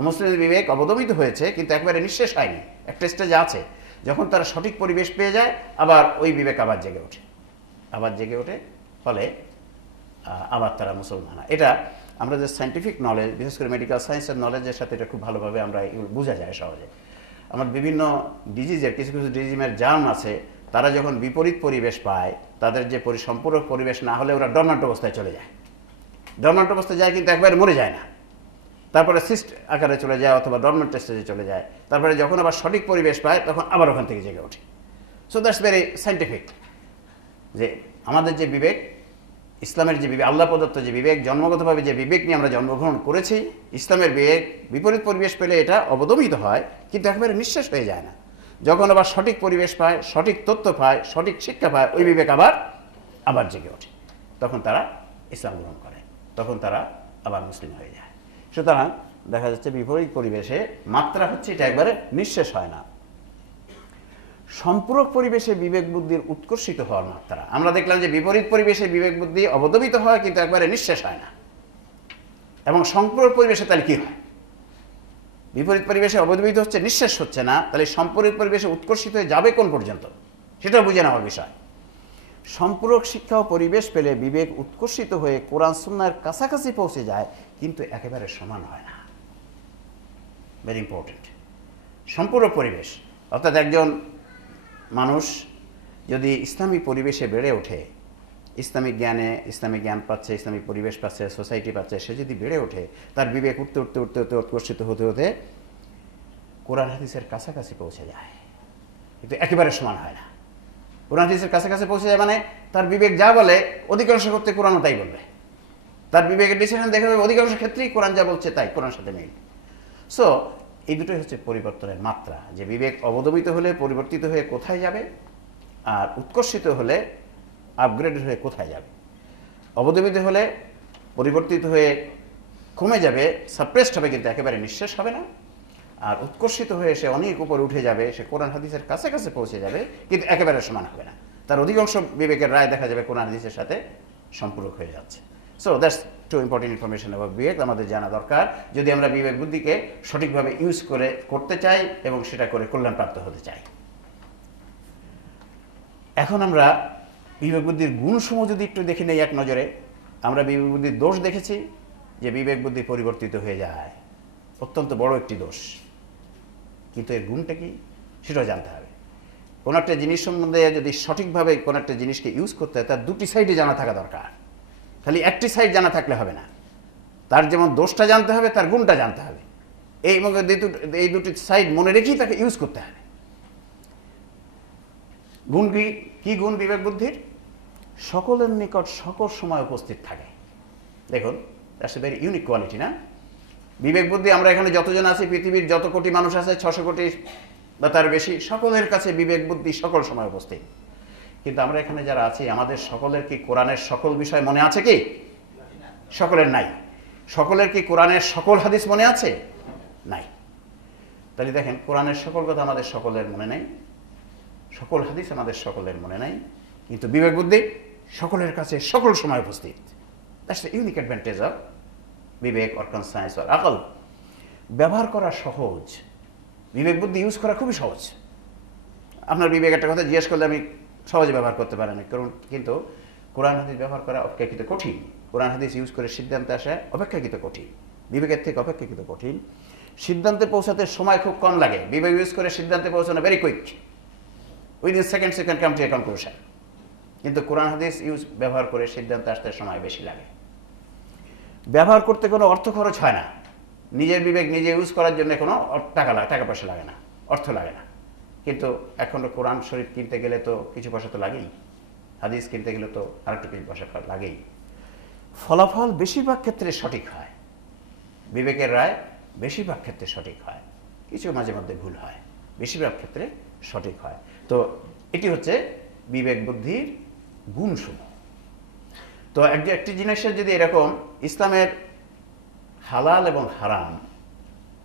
অমুসলিমের বিবেক অবদমিত হয়েছে কিন্তু একেবারে নিঃশেষ হয়নি, একটা স্টেজে আছে। যখন তারা সঠিক পরিবেশ পেয়ে যায় আবার ওই বিবেক আবার জেগে ওঠে, ফলে আবার তারা মুসলমান হয়। এটা আমরা যে সায়েন্টিফিক নলেজ, বিশেষ করে মেডিকেল সায়েন্সের নলেজের সাথে এটা খুব ভালোভাবে আমরা এগুলো বোঝা যায় সহজে। আমার বিভিন্ন ডিজিজের কিছু কিছু ডিজিমের জার্ম আছে, তারা যখন বিপরীত পরিবেশ পায়, তাদের যে সম্পূরক পরিবেশ না হলে ওরা ডরম্যান্ট অবস্থায় চলে যায়। ডরম্যান্ট অবস্থায় যায় কিন্তু একবারে মরে যায় না, তারপরে সিস্ট আকারে চলে যায় অথবা ডরম্যান্ট স্টেজে চলে যায়। তারপরে যখন আবার সঠিক পরিবেশ পায় তখন আবার ওখান থেকে জেগে ওঠে। সো দ্যাটস ভেরি সায়েন্টিফিক যে আমাদের যে বিবেক, ইসলামের যে বিবেক, আল্লাহ প্রদত্ত যে বিবেক, জন্মগতভাবে যে বিবেক নিয়ে আমরা জন্মগ্রহণ করেছি, ইসলামের বিবেক বিপরীত পরিবেশ পেলে এটা অবদমিত হয় কিন্তু একেবারে নিঃশেষ হয়ে যায় না। যখন আবার সঠিক পরিবেশ পায়, সঠিক তথ্য পায়, সঠিক শিক্ষা পায়, ওই বিবেক আবার জেগে ওঠে। তখন তারা ইসলাম গ্রহণ করে, তখন তারা আবার মুসলিম হয়ে যায়। সুতরাং দেখা যাচ্ছে বিপরীত পরিবেশে মাত্রা হচ্ছে এটা একবারে নিঃশেষ হয় না। সম্পূরক পরিবেশে বিবেক বুদ্ধির উৎকর্ষিত হওয়ার মাত্রা, আমরা দেখলাম যে বিপরীত পরিবেশে বিবেক বুদ্ধি অবদমিত হয় কিন্তু একবারে নিঃশেষ হয় না। এবং সম্পূরক পরিবেশে তাহলে কি হয়? বিপরীত পরিবেশে অবদমিত হচ্ছে, নিঃশেষ হচ্ছে না, তাহলে সম্পূরক পরিবেশে উৎকর্ষিত হয়ে যাবে কোন পর্যন্ত, সেটা বুঝে নেওয়ার বিষয়। সম্পূরক শিক্ষা ও পরিবেশ পেলে বিবেক উৎকর্ষিত হয়ে কোরআন সুন্নাহর কাছাকাছি পৌঁছে যায় কিন্তু একেবারে সমান হয় না। Very important. সম্পূরক পরিবেশ অর্থাৎ একজন মানুষ যদি ইসলামী পরিবেশে বেড়ে ওঠে, ইসলামিক জ্ঞান পাচ্ছে, ইসলামিক পরিবেশ পাচ্ছে, সোসাইটি পাচ্ছে, সে যদি বেড়ে ওঠে, তার বিবেক উঠতে উৎকর্ষিত হতে কোরআন হাদিসের কাছাকাছি পৌঁছে যায় কিন্তু একেবারে সমান হয় না। কোরআন হাদিসের কাছাকাছি পৌঁছে যায় মানে তার বিবেক যা বলে অধিকাংশ ক্ষেত্রে কোরআনও তাই বলবে, তার বিবেকের ডিসিশন দেখা যাবে অধিকাংশ ক্ষেত্রেই কোরআন যা বলছে তাই, কোরআনের সাথে মিল। সো এই দুটোই হচ্ছে পরিবর্তনের মাত্রা, যে বিবেক অবদমিত হলে পরিবর্তিত হয়ে কোথায় যাবে আর উৎকর্ষিত হলে আপগ্রেডেড হয়ে কোথায় যাবে। অবদমিত হলে পরিবর্তিত হয়ে কমে যাবে, সাপ্রেসড হবে কিন্তু একেবারে নিঃশেষ হবে না। আর উৎকর্ষিত হয়ে সে অনেক উপরে উঠে যাবে, সে কোরআন হাদিসের কাছাকাছি পৌঁছে যাবে কিন্তু একেবারে সমান হবে না। তার অধিকাংশ বিবেকের রায় দেখা যাবে কোরআন হাদিসের সাথে সম্পূরক হয়ে যাচ্ছে। So that's two important information about bibek, আমাদের জানা দরকার যদি আমরা বিবেক বুদ্ধিকে সঠিকভাবে ইউজ করতে চাই এবং সেটা করে কল্যাণপ্রাপ্ত হতে চাই। এখন আমরা বিবেক বুদ্ধির গুণসমূহ যদি একটু দেখে নেই এক নজরে, আমরা বিবেক বুদ্ধির দোষ দেখেছি যে বিবেক বুদ্ধি পরিবর্তিত হয়ে যায়, অত্যন্ত বড় একটি দোষ। কিন্তু এর গুণটা কি সেটাও জানতে হবে। কোনো একটা জিনিস সম্বন্ধে যদি সঠিকভাবে কোনো একটা জিনিসকে ইউজ করতে হয় তার দুটি সাইডে জানা থাকা দরকার, খালি একটি সাইড জানা থাকলে হবে না। তার যেমন দোষটা জানতে হবে, তার গুণটা জানতে হবে, এই দুটি সাইড মনে রেখেই তাকে ইউজ করতে হবে। গুণ কি গুণ বিবেক বুদ্ধির? সকলের নিকট সকল সময় উপস্থিত থাকে। দেখুন, that's a very unique quality না? বিবেক বুদ্ধি আমরা এখানে যতজন আছি, পৃথিবীর যত কোটি মানুষ আছে, 600 কোটি বা তার বেশি, সকলের কাছে বিবেক বুদ্ধি সকল সময় উপস্থিত। কিন্তু আমরা এখানে যারা আছি, আমাদের সকলের কি কোরআনের সকল বিষয় মনে আছে কি? সকলের নাই। সকলের কি কোরআনের সকল হাদিস মনে আছে? নাই। তাহলে দেখেন, কোরআনের সকল কথা আমাদের সকলের মনে নাই, সকল হাদিস আমাদের সকলের মনে নাই, কিন্তু বিবেক বুদ্ধি সকলের কাছে সকল সময় উপস্থিত। That's the unique advantage of বিবেক অর কনসায়েন্স অর আকল। ব্যবহার করা সহজ, বিবেক বুদ্ধি ইউজ করা খুবই সহজ। আপনার বিবেক একটা কথা জিজ্ঞেস করলে আমি সহজে ব্যবহার করতে পারেন, কারণ কিন্তু কোরআন হাদিস ব্যবহার করা অপেক্ষাকৃত কঠিন। কোরআন হাদিস ইউজ করে সিদ্ধান্তে আসা অপেক্ষাকৃত কঠিন, বিবেকের থেকে অপেক্ষাকৃত কঠিন। সিদ্ধান্তে পৌঁছাতে সময় খুব কম লাগে, বিবেক ইউজ করে সিদ্ধান্তে পৌঁছানো very quick, within seconds you can come to a conclusion. কিন্তু কোরআন হাদিস ব্যবহার করে সিদ্ধান্তে আসতে সময় বেশি লাগে। ব্যবহার করতে কোনো অর্থ খরচ হয় না, নিজের বিবেক নিজে ইউজ করার জন্য কোনো টাকা পয়সা লাগে না, অর্থ লাগে না। কিন্তু এখন কোরআন শরীফ কিনতে গেলে তো কিছু পয়সা তো লাগেই, হাদিস কিনতে গেলে তো আরেকটু কিছু পয়সা লাগেই। ফলাফল বেশিরভাগ ক্ষেত্রে সঠিক হয়, বিবেকের রায় বেশিরভাগ ক্ষেত্রে সঠিক হয়, কিছু মাঝে মধ্যে ভুল হয়, বেশিরভাগ ক্ষেত্রে সঠিক হয়। তো এটি হচ্ছে বিবেক বুদ্ধির গুণসমূহ। তো একটি জিনিসের যদি এরকম ইসলামের হালাল এবং হারাম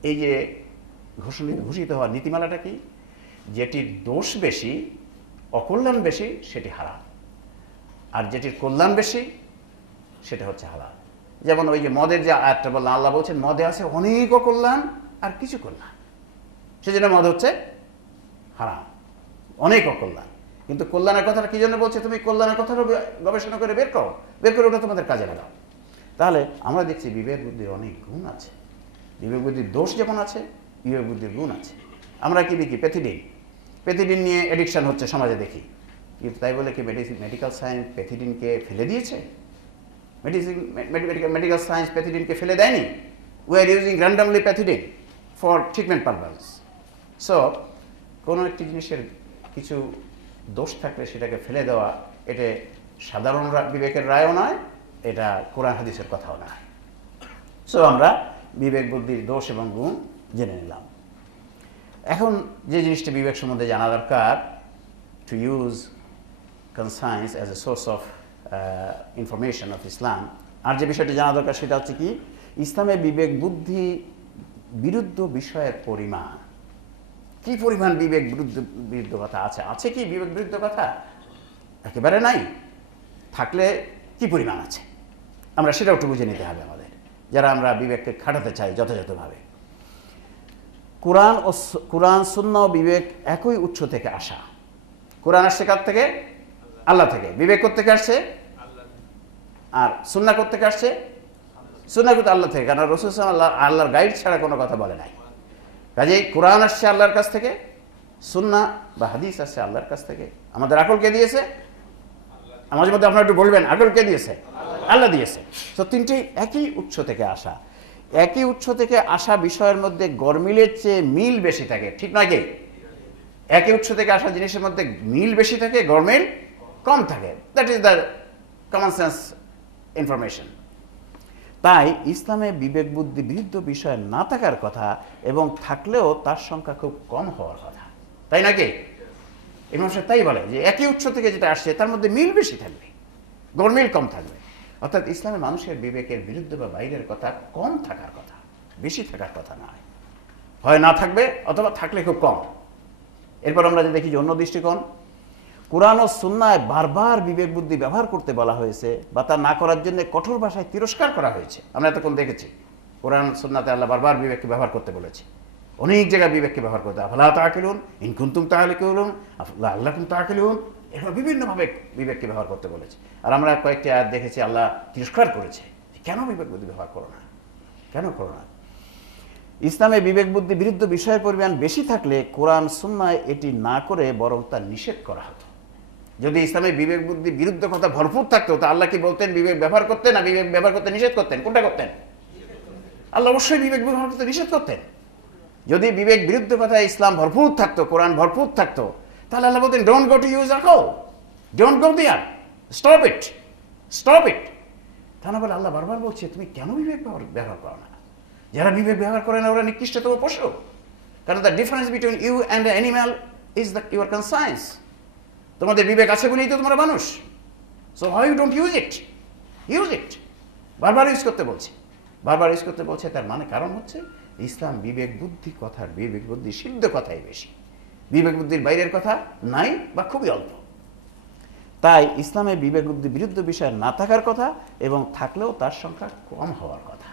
এই যে ঘোষিত হওয়ার নীতিমালাটা কি, যেটির দোষ বেশি, অকল্যাণ বেশি, সেটি হারাম, আর যেটির কল্যাণ বেশি সেটা হচ্ছে হালাল। যেমন ওই যে মদের যে আয়াতটা বললাম, আল্লাহ বলছেন মদে আছে অনেক অকল্যাণ আর কিছু কল্যাণ, সেজন্য মদ হচ্ছে হারাম, অনেক অকল্যাণ। কিন্তু কল্যাণের কথাটা কি জন্য বলছে? তুমি কল্যাণের কথাটা গবেষণা করে বের করে ওটা তোমাদের কাজে লাগাও। তাহলে আমরা দেখছি বিবেক বুদ্ধির অনেক গুণ আছে। বিবেক বুদ্ধির দোষ যেমন আছে, বিবেক বুদ্ধির গুণ আছে। আমরা কি দেখি? প্যাথিডিন নিয়ে এডিকশন হচ্ছে সমাজে দেখি, কিন্তু তাই বলে কি মেডিকেল সায়েন্স প্যাথিডিনকে ফেলে দিয়েছে? মেডিকেল সায়েন্স প্যাথিডিনকে ফেলে দেয়নি। We are using randomly pethidine for treatment purpose. So কোনো একটি জিনিসের কিছু দোষ থাকলে সেটাকে ফেলে দেওয়া, এটা সাধারণ বিবেকের রায়ও নয়, এটা কোরআন হাদিসের কথাও নয়। সো আমরা বিবেক বুদ্ধির দোষ এবং গুণ জেনে নিলাম। এখন যে জিনিসটা বিবেক সম্বন্ধে জানা দরকার, to use conscience as a source of information of Islam, আর যে বিষয়টি জানা দরকার সেটা হচ্ছে কি, ইসলামের বিবেক বুদ্ধি বিরুদ্ধ বিষয়ের পরিমাণ কি পরিমাণ বিবেক বিরুদ্ধ কথা আছে কি বিবেক বিরুদ্ধ কথা? একেবারে নাই। থাকলে কি পরিমাণ আছে আমরা সেটাও একটু বুঝে নিতে হবে আমাদের, যারা আমরা বিবেককে খাটাতে চাই যথাযথভাবে। কোরআন সুন্নাহ ও বিবেক একই উৎস থেকে আসা। কোরআন আসছে কার থেকে? আল্লাহ থেকে। বিবেক কোত্থেকে আসছে? আর সুন্নাহ কোত্থেকে আসছে? সুন্নাহ কিন্তু আল্লাহ থেকে, কারণ রাসূল সাল্লাল্লাহু আলাইহি ওয়াসাল্লাম আল্লাহর গাইড ছাড়া কোনো কথা বলে নাই। কাজেই কোরআন আসছে আল্লাহর কাছ থেকে, সুন্নাহ বা হাদিস আসছে আল্লাহর কাছ থেকে। আমাদের আকল কে দিয়েছে? আমাদের মধ্যে আপনারা একটু বলবেন, আকল কে দিয়েছে? আল্লাহ দিয়েছে। তো তিনটি একই উৎস থেকে আসা। একই উৎস থেকে আসা বিষয়ের মধ্যে গরমিলের চেয়ে মিল বেশি থাকে, ঠিক নয় কি? একই উৎস থেকে আসা জিনিসের মধ্যে মিল বেশি থাকে, গরমিল কম থাকে। That is the common sense information. তাই ইসলামে বিবেক বুদ্ধি বিরুদ্ধ বিষয় না থাকার কথা, এবং থাকলেও তার সংখ্যা খুব কম হওয়ার কথা, তাই নাকি? ইমাম সাহেব তাই বলে যে একই উৎস থেকে যেটা আসছে তার মধ্যে মিল বেশি থাকবে, গরমিল কম থাকবে। অর্থাৎ ইসলামের মানুষের বিবেকের বিরুদ্ধে বা বাইরের কথা কম থাকার কথা, বেশি থাকার কথা নয়। হয় না থাকবে অথবা থাকলে খুব কম। এরপর আমরা যে দেখি যে অন্য দৃষ্টিকোণ, কোরআন ও সুন্নায় বারবার বিবেক বুদ্ধি ব্যবহার করতে বলা হয়েছে, বা তা না করার জন্য কঠোর ভাষায় তিরস্কার করা হয়েছে। আমরা এতক্ষণ দেখেছি কোরআন সুন্নাতে আল্লাহ বারবার বিবেককে ব্যবহার করতে বলেছে, অনেক জায়গায় বিবেককে ব্যবহার করতে। আফালা তাআকিলুন ইন কুনতুম তাআকিলুন লাআল্লাকুম তাআকিলুন, এগুলো বিভিন্নভাবে বিবেককে ব্যবহার করতে বলেছে। আর আমরা কয়েকটি আয়াত দেখেছি আল্লাহ তিরস্কার করেছে, কেন বিবেক বুদ্ধি ব্যবহার করো না, কেন করো না। ইসলামে বিবেক বুদ্ধি বিরুদ্ধ বিষয়ের পরিমাণ বেশি থাকলে কোরআন সুন্নায় এটি না করে বরং তা নিষেধ করা হতো। যদি ইসলামে বিবেক বুদ্ধি বিরুদ্ধ কথা ভরপুর থাকতো, তা আল্লাহ কি বলতেন বিবেক ব্যবহার করতেন না বিবেক ব্যবহার করতে নিষেধ করতেন? কোনটা করতেন? আল্লাহ অবশ্যই বিবেক ব্যবহার করতে নিষেধ করতেন। যদি বিবেক বিরুদ্ধ কথা ইসলাম ভরপুর থাকতো, কোরআন ভরপুর থাকতো, তাহলে আল্লাহ বলতেন ডোন্ট গো টু ইউজ আকল, don't go there, stop it, stop it. তা না বলে আল্লাহ বারবার বলছে তুমি কেন বিবেক ব্যবহার করো না? যারা বিবেক ব্যবহার করে না ওরা নিকৃষ্টতম পশু, কারণ the difference between you and the animal is the your conscience. তোমাদের বিবেক আছে বলেই তো তোমরা মানুষ। So how you don't use it, use it. বারবার ইউজ করতে বলছে, বারবার ইউজ করতে বলছে। তার মানে কারণ হচ্ছে ইসলাম বিবেক বুদ্ধি কথার, বিবেক বুদ্ধি সিদ্ধ কথাই বেশি, বিবেক বুদ্ধির বাইরের কথা নাই বা খুবই অল্প। তাই ইসলামে বিবেক বুদ্ধি বিরুদ্ধ বিষয় না থাকার কথা, এবং থাকলেও তার সংখ্যা কম হওয়ার কথা।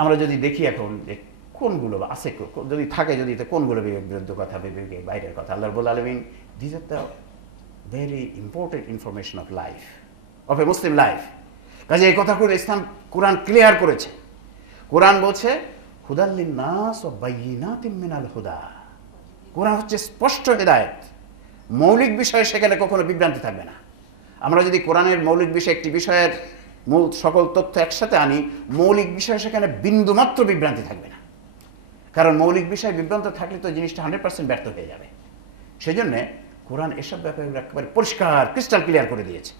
আমরা যদি দেখি এখন যে কোনগুলো আছে, যদি থাকে, যদি কোনগুলো বিবেক বিরুদ্ধ কথা, বিবেকের বাইরের কথা। আল্লাহ রাব্বুল আলামিন, this are the very important information of life, of A Muslim life. কাজে এই কথাগুলো ইসলাম কোরআন ক্লিয়ার করেছে। কোরআন বলছে হুদাল লিন্নাস ওয়া বাইয়িনাতিম মিনাল হুদা। কোরআন হচ্ছে স্পষ্ট হেদায়েত, মৌলিক বিষয়ে সেখানে কখনো বিভ্রান্তি থাকবে না। আমরা যদি কোরআনের মৌলিক বিষয় একটি বিষয়ের মূল সকল তথ্য একসাথে আনি, মৌলিক বিষয় সেখানে বিন্দুমাত্র বিভ্রান্তি থাকবে না। কারণ মৌলিক বিষয় বিভ্রান্ত থাকলে তো জিনিসটা 100% ব্যর্থ হয়ে যাবে। সেই জন্যে কোরআন এসব ব্যাপারে একেবারে পরিষ্কার ক্রিস্টাল ক্লিয়ার করে দিয়েছে।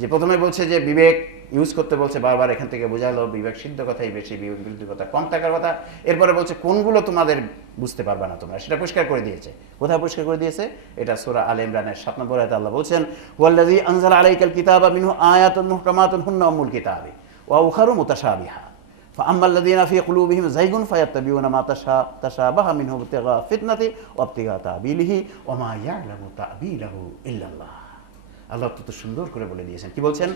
যে প্রথমে বলছে যে বিবেক ইউজ করতে বলছে বারবার, এখান থেকে বোঝালো বিবেক সিদ্ধ কথাই বেশি, বিবেক বিরুদ্ধ কথা কম থাকার কথা। এরপরে বলছে কোনগুলো তোমাদের বুঝতে পারবে না তোমরা, সেটা পরিষ্কার করে দিয়েছে। কোথায় পরিষ্কার করে দিয়েছে? এটা সূরা আলে ইমরানের 7 নম্বর আয়াতে আল্লাহ বলছেন ওয়াল্লাযী আনজালা আলাইকাল কিতাবা মিনহু আয়াতুন মুহকামাতুন হুন্না উম্মুল কিতাবি ওয়া উখারু মুতাশাবিহা ফাআম্মাল্লাযীনা ফী কুলূবিহিম যায়গুন ফায়াত্তাবিউনা মা তাশাবাহা মিনহু ইবতিগা ফিতনাতি ওয়া ইবতিগা তা'বীলিহি ওয়া মা ইয়া'লামু তা'বীলাহু ইল্লাল্লাহ। আল্লাহ তো সুন্দর করে বলে দিয়েছেন, কি বলছেন?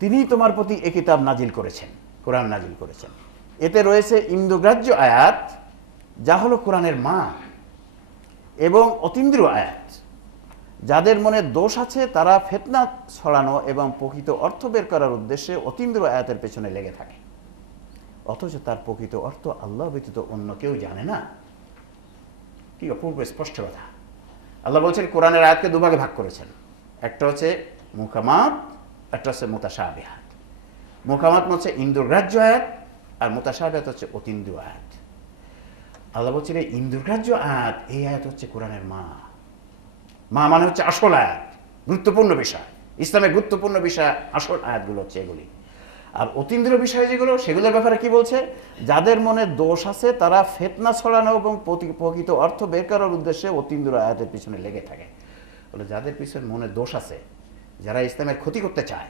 তিনি তোমার প্রতি এই কিতাব নাজিল করেছেন, কোরআন নাজিল করেছেন। এতে রয়েছে ইন্দ্রগ্রাহ্য আয়াত, যা হলো কোরআনের মা, এবং অতীন্দ্রিয় আয়াত। যাদের মনে দোষ আছে তারা ফিতনা ছড়ানো এবং প্রকৃত অর্থ বের করার উদ্দেশ্যে অতীন্দ্রিয় আয়াতের পেছনে লেগে থাকে, অথচ তার প্রকৃত অর্থ আল্লাহ ব্যতীত অন্য কেউ জানে না। কি অপূর্ব স্পষ্ট কথা! আল্লাহ বলছেন কোরআনের আয়াতকে দুভাগে ভাগ করেছেন, একটা হচ্ছে মুহকামাত, একটা হচ্ছে মুতাশাবিহাত। মুহকামাত হচ্ছে ইন্দ্রগ্রাহ্য আয়াত, আর মুতাশাবিহাত হচ্ছে অতীন্দ্রিয় আয়াত। আল্লাহ বলছেন এই ইন্দ্রগ্রাহ্য আয়াত, এই আয়াত হচ্ছে কোরআনের মা। মা মানে হচ্ছে আসল আয়াত, গুরুত্বপূর্ণ বিষয়, ইসলামের গুরুত্বপূর্ণ বিষয় আসল আয়াতগুলো হচ্ছে এগুলি। আর অতীন্দ্রিয় বিষয় যেগুলো, সেগুলোর ব্যাপারে কি বলছে? যাদের মনে দোষ আছে তারা ফিতনা ছড়ানো এবং প্রকৃত অর্থ বের করার উদ্দেশ্যে অতীন্দ্রিয় আয়াতের পিছনে লেগে থাকে। বলে যাদের পিছনে মনে দোষ আছে, যারা ইসলামের ক্ষতি করতে চায়,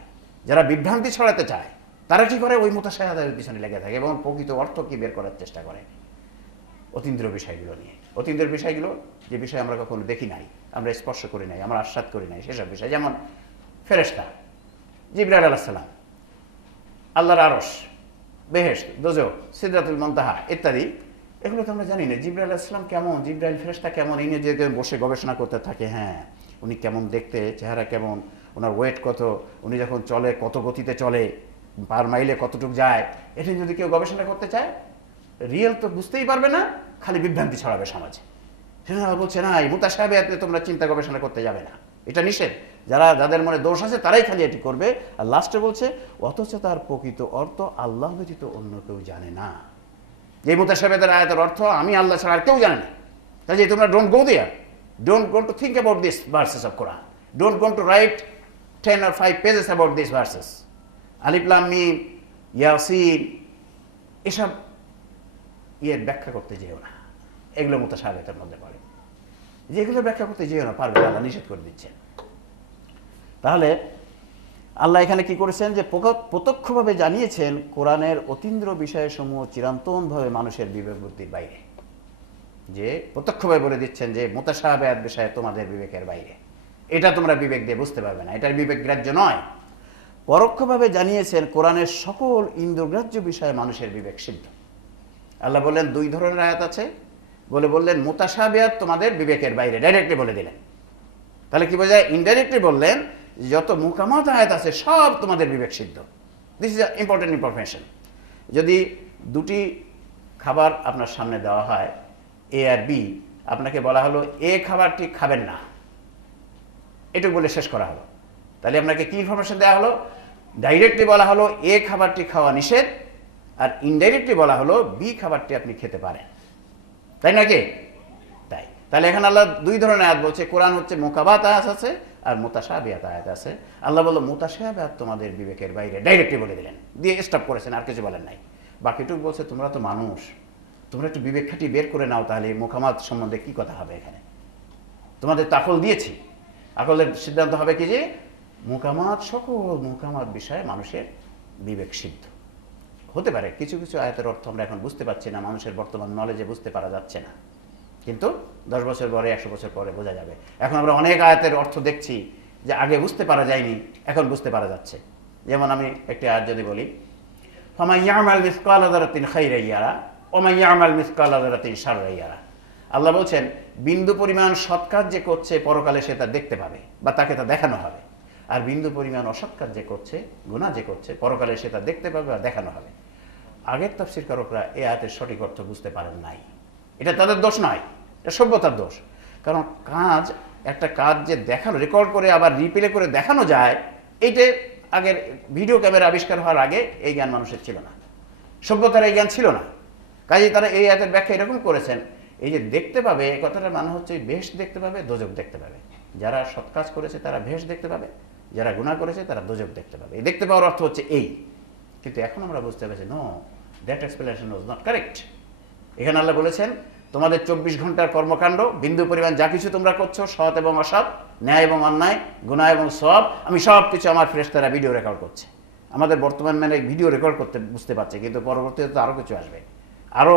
যারা বিভ্রান্তি ছড়াতে চায়, তারা কি করে? ওই মুতাশাবিহাতের পিছনে লেগে থাকে এবং প্রকৃত অর্থ কি বের করার চেষ্টা করে অতীন্দ্রিয় বিষয়গুলো নিয়ে। অতীন্দ্রিয় বিষয়গুলো যে বিষয় আমরা কখনো দেখি নাই, আমরা স্পর্শ করি নাই, আমরা আস্বাদ করি নাই, সেসব বিষয়, যেমন ফেরেশতা, জিবরাইল আলাইহিস সালাম, আল্লাহর আরশ, বেহেশত, দোজখ, সিদরাতুল মুনতাহা ইত্যাদি, এগুলো তো আমরা জানি না। জিবরাইল আলাইহিস সালাম কেমন, জিবরাইল ফেরেশতা কেমন, এই নিয়ে যে বসে গবেষণা করতে থাকে। হ্যাঁ, উনি কেমন দেখতে, চেহারা কেমন, ওনার ওয়েট কত, উনি যখন চলে কত গতিতে চলে, পার মাইলে কতটুকু যায়, এটা যদি কেউ গবেষণা করতে চায়, রিয়েল তো বুঝতেই পারবে না, খালি বিভ্রান্তি ছড়াবে সমাজে। সেটা বলছে না, এই মুতাশাবিহাত নিয়ে তোমরা চিন্তা গবেষণা করতে যাবে না, এটা নিষেধ। যাদের মনে দোষ আছে তারাই খালি এটি করবে। আর লাস্টে বলছে অথচ তার প্রকৃত অর্থ আল্লাহ ব্যতীত অন্য কেউ জানে না। যে মুতাশাবিহাতের আয়াতের অর্থ আমি আল্লাহ ছাড়া আর কেউ জানে না। তাই তোমরা don't go there, don't go to think about this verses of Quran, don't go to write 10 or 5 pages about these verses, আলিফ লাম মিম, ইয়াসিন, এসব ব্যাখ্যা করতে যেও না। এগুলো মুতাশাবিহাতের মধ্যে পড়ে, যেগুলো ব্যাখ্যা করতে যেও না, পারবে, আল্লাহ নিষেধ করে দিচ্ছেন। তাহলে আল্লাহ এখানে কি করেছেন? যে প্রত্যক্ষভাবে জানিয়েছেন কোরআনের অতীন্দ্রিয় বিষয়সমূহ চিরন্তনভাবে মানুষের বিবেক বুদ্ধির বাইরে। যে প্রত্যক্ষভাবে বলে দিচ্ছেন যে মুতাশাবিহাত বিষয়ে তোমাদের বিবেকের বাইরে, এটা তোমরা বিবেক দিয়ে বুঝতে পারবে না, এটার বিবেক গ্রাহ্য নয়। পরোক্ষভাবে জানিয়েছেন কোরআনের সকল ইন্দ্রগ্রাহ্য বিষয়ে মানুষের বিবেক সিদ্ধ। আল্লাহ বললেন দুই ধরনের আয়াত আছে, বললেন মুতাশাবিহাত তোমাদের বিবেকের বাইরে, ডাইরেক্টলি বলে দিলেন। তাহলে কি বোঝায়? ইনডাইরেক্টলি বললেন যত মুহকামাত আয়াত আছে সব তোমাদের বিবেক সিদ্ধ। This is important information. যদি দুটি খাবার আপনার সামনে দেওয়া হয়, এ আর বি, আপনাকে বলা হলো এ খাবারটি খাবেন না, এটুকু বলে শেষ করা হলো, তাহলে আপনাকে কি ইনফরমেশন দেওয়া হলো? ডাইরেক্টলি বলা হলো এ খাবারটি খাওয়া নিষেধ, আর ইনডাইরেক্টলি বলা হলো বি খাবারটি আপনি খেতে পারেন, তাই নাকি? তাই তাহলে এখানে আল্লাহ দুই ধরনের আয়াত বলছে। কোরআন হচ্ছে মুহকামাত আয়াত আছে আর মুতাশাবিহাত আয়াত আছে। আল্লাহ বলল মুতাশাবিহাত তোমাদের বিবেকের বাইরে, ডাইরেক্টলি বলে দিলেন, দিয়ে স্টপ করেছেন, আর কিছু বলেন নাই। বাকিটুকু বলছে তোমরা তো মানুষ, তোমরা একটু বিবেক খাটি বের করে নাও, তাহলে মুহকামাত সম্বন্ধে কি কথা হবে এখানে? তোমাদের তো আকল দিয়েছি, আকলের সিদ্ধান্ত হবে কি যে মুহকামাত, সকল মুহকামাত বিষয়ে মানুষের বিবেক সিদ্ধ হতে পারে। কিছু কিছু আয়াতের অর্থ আমরা এখন বুঝতে পারছি না, মানুষের বর্তমান নলেজে বুঝতে পারা যাচ্ছে না, কিন্তু 10 বছর পরে, 100 বছর পরে বোঝা যাবে। এখন আমরা অনেক আয়াতের অর্থ দেখছি যে আগে বুঝতে পারা যায়নি, এখন বুঝতে পারা যাচ্ছে। যেমন আমি একটি আয়াত যদি বলি, ফামান ইয়ামাল মিসকালা যারাতিন খাইরান ইয়ারা ওয়া মান ইয়ামাল মিসকালা যারাতিন শাররান ইয়ারা। আল্লাহ বলছেন বিন্দু পরিমাণ সৎ কাজ যে করছে পরকালে সে তা দেখতে পাবে বা তাকে তা দেখানো হবে, আর বিন্দু পরিমাণ অসৎ কাজ যে করছে, গুনাহ যে করছে, পরকালে সে তা দেখতে পাবে বা দেখানো হবে। আগের তাফসীরকারকরা এই আয়াতের সঠিক অর্থ বুঝতে পারেন নাই। এটা তাদের দোষ নয়, এটা সভ্যতার দোষ। কারণ একটা কাজ যে দেখানো, রেকর্ড করে আবার রিপ্লে করে দেখানো যায়, এইটা আগের ভিডিও ক্যামেরা আবিষ্কার হওয়ার আগে এই জ্ঞান মানুষের ছিল না, সভ্যতার এই জ্ঞান ছিল না। কাজেই তারা এই আয়াতের ব্যাখ্যা এরকম করেছেন, এই যে দেখতে পাবে, এই কথাটার মানে হচ্ছে বেহেশত দেখতে পাবে, দোজখ দেখতে পাবে। যারা সৎ কাজ করেছে তারা বেহেশত দেখতে পাবে, যারা গুনাহ করেছে তারা দোজখ দেখতে পাবে। এই দেখতে পাওয়ার অর্থ হচ্ছে এই। কিন্তু এখন আমরা বুঝতে পারছি no, that explanation was not correct. এখানে আল্লাহ বলেছেন তোমাদের 24 ঘন্টার কর্মকাণ্ড, বিন্দু পরিমাণ যা কিছু তোমরা করছো, সৎ এবং অসৎ, ন্যায় এবং অন্যায়, গুনাহ এবং সওয়াব, আমি সব কিছু আমার ফেরেশতারা ভিডিও রেকর্ড করছে। আমাদের বর্তমান মানে ভিডিও রেকর্ড করতে বুঝতে পারছে, কিন্তু পরবর্তীতে তো আরও কিছু আসবে, আরও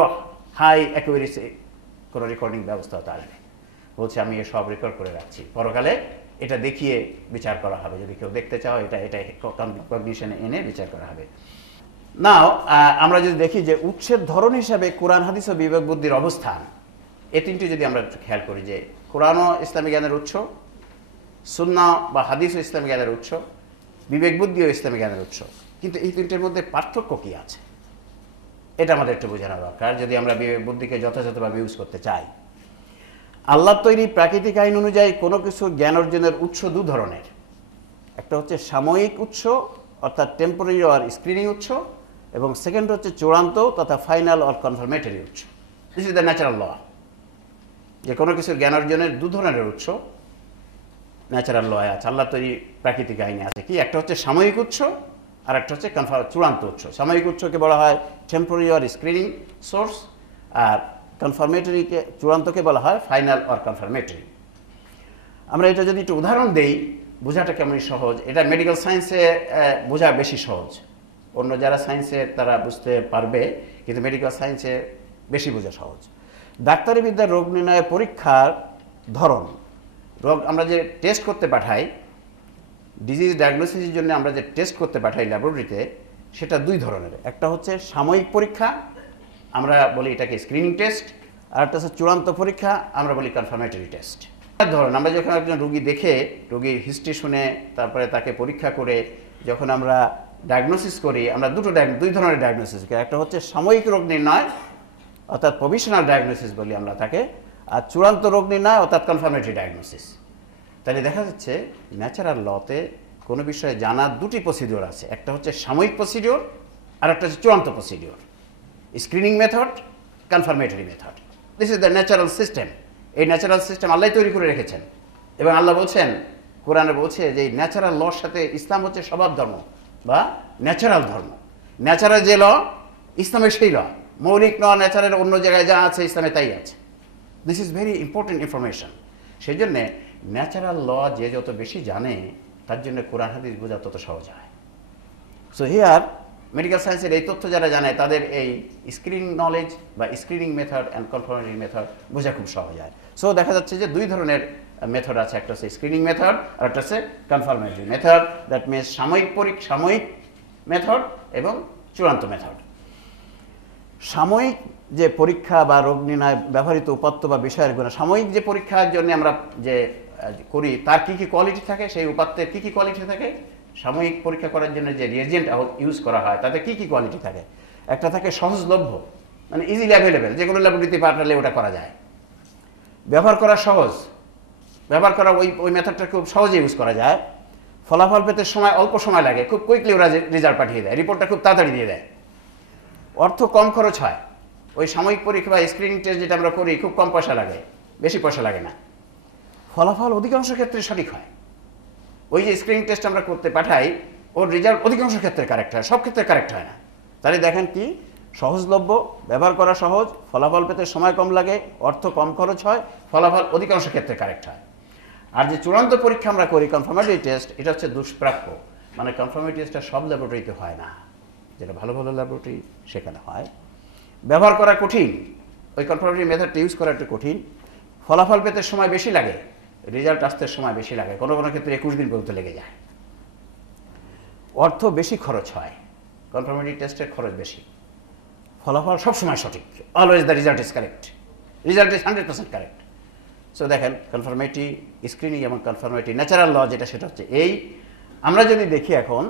হাই অ্যাকুরেসি কোনো রেকর্ডিং ব্যবস্থা তো আসবে। বলছে আমি সব রেকর্ড করে রাখছি, পরকালে এটা দেখিয়ে বিচার করা হবে, যদি কেউ দেখতে চাও এটা এটা কগনিশনে এনে বিচার করা হবে। নাও আমরা যদি দেখি যে উৎসের ধরন হিসাবে কোরআন হাদিস ও বিবেক বুদ্ধির অবস্থান, এই তিনটি যদি আমরা খেয়াল করি যে কোরআনও ইসলামী জ্ঞানের উৎস, সুন্নাহ বা হাদিসও ইসলামী জ্ঞানের উৎস, বিবেক বুদ্ধিও ইসলামী জ্ঞানের উৎস, কিন্তু এই তিনটের মধ্যে পার্থক্য কী আছে এটা আমাদের একটু বোঝানো দরকার যদি আমরা বিবেক বুদ্ধিকে যথাযথভাবে ইউজ করতে চাই। আল্লাহর তৈরি প্রাকৃতিক আইন অনুযায়ী কোনো কিছু জ্ঞান অর্জনের উৎস দু ধরনের, একটা হচ্ছে সাময়িক উৎস অর্থাৎ টেম্পোরারি অর স্ক্রিনিং উৎস, এবং সেকেন্ড হচ্ছে চূড়ান্ত তথা ফাইনাল অর কনফার্মেটরি উৎস। দিস ইজ দ্য ন্যাচারাল ল, যে কোনো কিছুর জ্ঞান অর্জনের দু ধরনের উৎস ন্যাচারাল লয় আছে, আল্লাহ তৈরি প্রাকৃতিক আইনে আছে। কি একটা হচ্ছে সাময়িক উৎস আর একটা হচ্ছে চূড়ান্ত উৎস। সাময়িক উৎসকে বলা হয় টেম্পোরারি অর স্ক্রিনিং সোর্স, আর কনফার্মেটরিকে চূড়ান্তকে বলা হয় ফাইনাল অর কনফার্মেটরি। আমরা এটা যদি একটু উদাহরণ দেই বোঝাটা কেমন সহজ, এটা মেডিকেল সায়েন্সে বোঝা বেশি সহজ, অন্য যারা সায়েন্সে তারা বুঝতে পারবে, কিন্তু মেডিকেল সায়েন্সে বেশি বোঝা সহজ। ডাক্তারি বিদ্যার রোগ নির্ণয়ের পরীক্ষার ধরন, রোগ আমরা যে টেস্ট করতে পাঠাই, ডিজিজ ডায়াগনোসিসের জন্য আমরা যে টেস্ট করতে পাঠাই ল্যাবরেটরিতে, সেটা দুই ধরনের। একটা হচ্ছে সাময়িক পরীক্ষা, আমরা বলি এটাকে স্ক্রিনিং টেস্ট, আর একটা হচ্ছে চূড়ান্ত পরীক্ষা, আমরা বলি কনফার্মেটরি টেস্ট। ধরুন আমরা যখন একজন রোগী দেখে, রোগীর হিস্ট্রি শুনে, তারপরে তাকে পরীক্ষা করে যখন আমরা ডায়াগনোসিস করি, আমরা দুই ধরনের ডায়াগনোসিস করি। একটা হচ্ছে সাময়িক রোগ নির্ণয় অর্থাৎ প্রভিশনাল ডায়াগনোসিস বলি আমরা তাকে, আর চূড়ান্ত রোগ নির্ণয় অর্থাৎ কনফার্মেটরি ডায়াগনোসিস। তাহলে দেখা যাচ্ছে ন্যাচারাল লতে কোনো বিষয়ে জানার দুটি প্রসিডিওর আছে, একটা হচ্ছে সাময়িক প্রসিডিওর আর একটা হচ্ছে চূড়ান্ত procedure, screening method, confirmatory method. This is the natural system. এই ন্যাচারাল সিস্টেম আল্লাহ তৈরি করে রেখেছেন, এবং আল্লাহ বলছেন, কোরআনে বলছে যে এই ন্যাচারাল লর সাথে ইসলাম হচ্ছে স্বভাব ধর্ম বা ন্যাচারাল ধর্ম। ন্যাচারাল যে ল, ইসলামের সেই ল, মৌলিক ল ন্যাচারাল অন্য জায়গায় যা আছে ইসলামে তাই আছে। This is very important information. সেই জন্যে ন্যাচারাল ল যে যত বেশি জানে, তার জন্য কোরআন হাদিস বোঝা তত সহজ হয়। সো হিয়ার মেডিকেল সায়েন্সের এই তথ্য যারা জানে, তাদের এই স্ক্রিনিং নলেজ বা screening method and confirmatory method বোঝা খুব সহজ হয়। সো দেখা যাচ্ছে যে দুই ধরনের মেথড আছে, একটা হচ্ছে স্ক্রিনিং মেথড আর একটা হচ্ছে কনফার্মেটরি মেথড। দ্যাট মিনস সাময়িক মেথড এবং চূড়ান্ত মেথড। সাময়িক যে পরীক্ষা বা রোগ নির্ণয় ব্যবহৃত উপাত্ত বা বিষয়ের গুণ, সাময়িক যে পরীক্ষার জন্য আমরা যে করি তার কী কী কোয়ালিটি থাকে, সেই উপাত্তের কী কী কোয়ালিটি থাকে, সাময়িক পরীক্ষা করার জন্য যে রিয়েজেন্ট ইউজ করা হয় তাতে কী কী কোয়ালিটি থাকে। একটা থাকে সহজলভ্য, মানে ইজিলি অ্যাভেলেবেল, যে কোনো ল্যাবরেটরিতে পাঠালে ওটা করা যায়। ব্যবহার করা সহজ, ব্যবহার করা ওই মেথডটা খুব সহজে ইউজ করা যায়। ফলাফল পেতে অল্প সময় লাগে, খুব কুইকলি ওরা রেজাল্ট পাঠিয়ে দেয়, রিপোর্টটা খুব তাড়াতাড়ি দিয়ে দেয়। অর্থ কম খরচ হয়, ওই সাময়িক পরীক্ষা বা স্ক্রিনিং টেস্ট যেটা আমরা করি খুব কম পয়সা লাগে, বেশি পয়সা লাগে না। ফলাফল অধিকাংশ ক্ষেত্রে সঠিক হয়। ওই যে স্ক্রিনিং টেস্ট আমরা করতে পাঠাই, ওর রেজাল্ট অধিকাংশ ক্ষেত্রে কারেক্ট হয়, সব ক্ষেত্রে কারেক্ট হয় না। তাহলে দেখেন কি সহজলভ্য, ব্যবহার করা সহজ, ফলাফল পেতে সময় কম লাগে, অর্থ কম খরচ হয়, ফলাফল অধিকাংশ ক্ষেত্রে কারেক্ট হয়। আর যে চূড়ান্ত পরীক্ষা আমরা করি কনফার্মেটরি টেস্ট, এটা হচ্ছে দুষ্প্রাপ্য, মানে কনফার্মেটরি টেস্টটা সব ল্যাবরেটরিতে হয় না, যেটা ভালো ভালো ল্যাবরেটরি সেখানে হয়। ব্যবহার করা কঠিন, ওই কনফার্মেটরি মেথডটা ইউজ করা একটু কঠিন। ফলাফল পেতে সময় বেশি লাগে, রেজাল্ট আসতে সময় বেশি লাগে, কোনো কোনো ক্ষেত্রে 21 দিন পর্যন্ত লেগে যায়। অর্থ বেশি খরচ হয়, কনফার্মেটরি টেস্টের খরচ বেশি, ফলাফল সবসময় সঠিক, always the result is correct, result is 100% correct. So দেখেন কনফার্মেটরি, স্ক্রিনিং এবং কনফার্মেটরি ন্যাচারাল ল যেটা, সেটা হচ্ছে এই। আমরা যদি দেখি এখন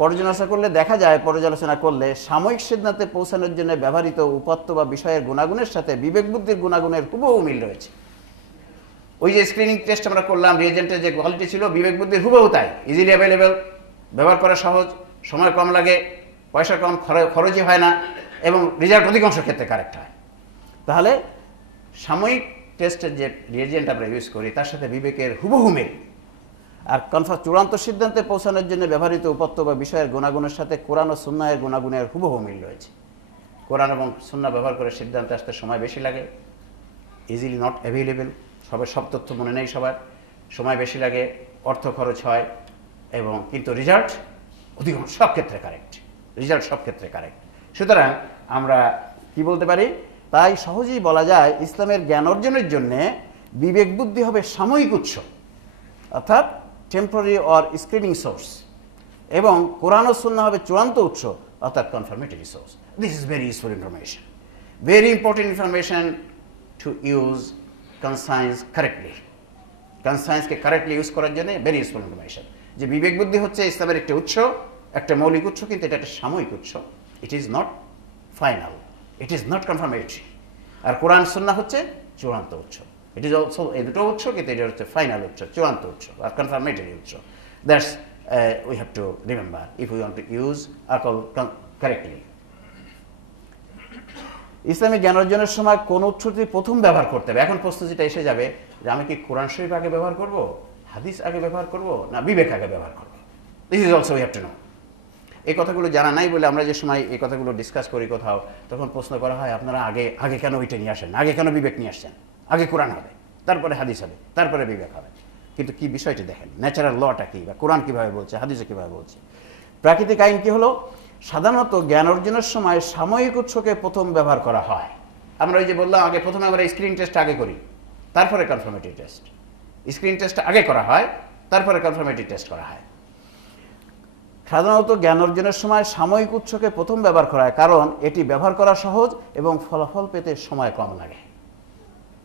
পর্যালোচনা করলে দেখা যায়, পর্যালোচনা করলে সাময়িক সিদ্ধান্তে পৌঁছানোর জন্য ব্যবহৃত উপাত্ত বা বিষয়ের গুণাগুণের সাথে বিবেক বুদ্ধির গুণাগুণের হুবহু মিল রয়েছে। ওই যে স্ক্রিনিং টেস্ট আমরা করলাম, রিয়েজেন্টের যে কোয়ালিটি ছিল, বিবেক বুদ্ধির হুবহু তাই, ইজিলি অ্যাভেলেবেল, ব্যবহার করা সহজ, সময় কম লাগে, পয়সা কম খরচই হয় না, এবং রেজাল্ট অধিকাংশ ক্ষেত্রে কারেক্ট হয়। তাহলে সাময়িক টেস্টের যে রিয়েজেন্ট আমরা ইউজ করি তার সাথে বিবেকের হুবহু মিল। আর চূড়ান্ত সিদ্ধান্তে পৌঁছানোর জন্য ব্যবহৃত উপাত্ত বা বিষয়ের গুণাগুণের সাথে কোরআন ও সুন্নাহের গুণাগুণের হুবহু মিল রয়েছে। কোরআন এবং সুন্নাহ ব্যবহার করে সিদ্ধান্তে আসতে সময় বেশি লাগে, ইজিলি নট অ্যাভেলেবেল, সব তথ্য মনে নেই সবার, সময় বেশি লাগে, অর্থ খরচ হয়, এবং কিন্তু রেজাল্ট অধিকাংশ সব ক্ষেত্রে কারেক্ট, রেজাল্ট সব ক্ষেত্রে কারেক্ট। সুতরাং আমরা কি বলতে পারি, তাই সহজেই বলা যায় ইসলামের জ্ঞান অর্জনের জন্যে বিবেক বুদ্ধি হবে সাময়িক উৎস, অর্থাৎ টেম্পোরারি অর স্ক্রিনিং সোর্স, এবং কোরআন ও সুন্নাহ হবে চূড়ান্ত উৎস, অর্থাৎ confirmatory source. This is very useful information, very important information to use conscience correctly. কনসায়েন্সকে কারেক্টলি ইউজ করার জন্য ভেরি ইউজফুল ইনফরমেশন, যে বিবেক বুদ্ধি হচ্ছে ইসলামের একটা উৎস, একটা মৌলিক উৎস, কিন্তু এটা একটা সাময়িক উৎস। It is not final, it is not confirmatory. আর কোরআন সুন্নাহ হচ্ছে চূড়ান্ত উৎস। ইট ইজ অলসো, এই দুটো উৎস, কিন্তু এটা হচ্ছে ফাইনাল উৎস, চূড়ান্ত উৎস আর কনফার্মেটরি উৎস। That's we have to remember if we want to use aql correctly. Islamic জ্ঞান অর্জনের সময় কোন উৎসটি প্রথম ব্যবহার করতে হবে? এখন প্রশ্ন যেটা এসে যাবে যে আমি কি কোরআন শরীফ আগে ব্যবহার করব, হাদিস আগে ব্যবহার করব, না বিবেক আগে ব্যবহার করব? This is also we have to know. এই কথাগুলো জানা নাই বলে আমরা যে সময় এই কথাগুলো ডিসকাস করি কোথাও, তখন প্রশ্ন করা হয় আপনারা আগে আগে কেন ওইটা নিয়ে আসেন, আগে কেন বিবেক নিয়ে আসছেন? আগে কোরআন হবে, তারপরে হাদিস হবে, তারপরে বিবেক হবে। কিন্তু কি বিষয়টি দেখেন, ন্যাচারাল লটা কি, বা কোরআন কিভাবে বলছে, হাদিসে কিভাবে বলছে। প্রাকৃতিক আইন কি হলো, সাধারণত জ্ঞান অর্জনের সময় সাময়িক উৎসকে প্রথম ব্যবহার করা হয়। আমরা ওই যে বললাম আগে প্রথমে আমরা স্ক্রিন টেস্ট আগে করি, তারপরে কনফার্মেটরি টেস্ট। স্ক্রিন টেস্ট আগে করা হয়, তারপরে কনফার্মেটরি টেস্ট করা হয়। সাধারণত জ্ঞান অর্জনের সময় সাময়িক উৎসকে প্রথম ব্যবহার করা হয়, কারণ এটি ব্যবহার করা সহজ এবং ফলাফল পেতে সময় কম লাগে,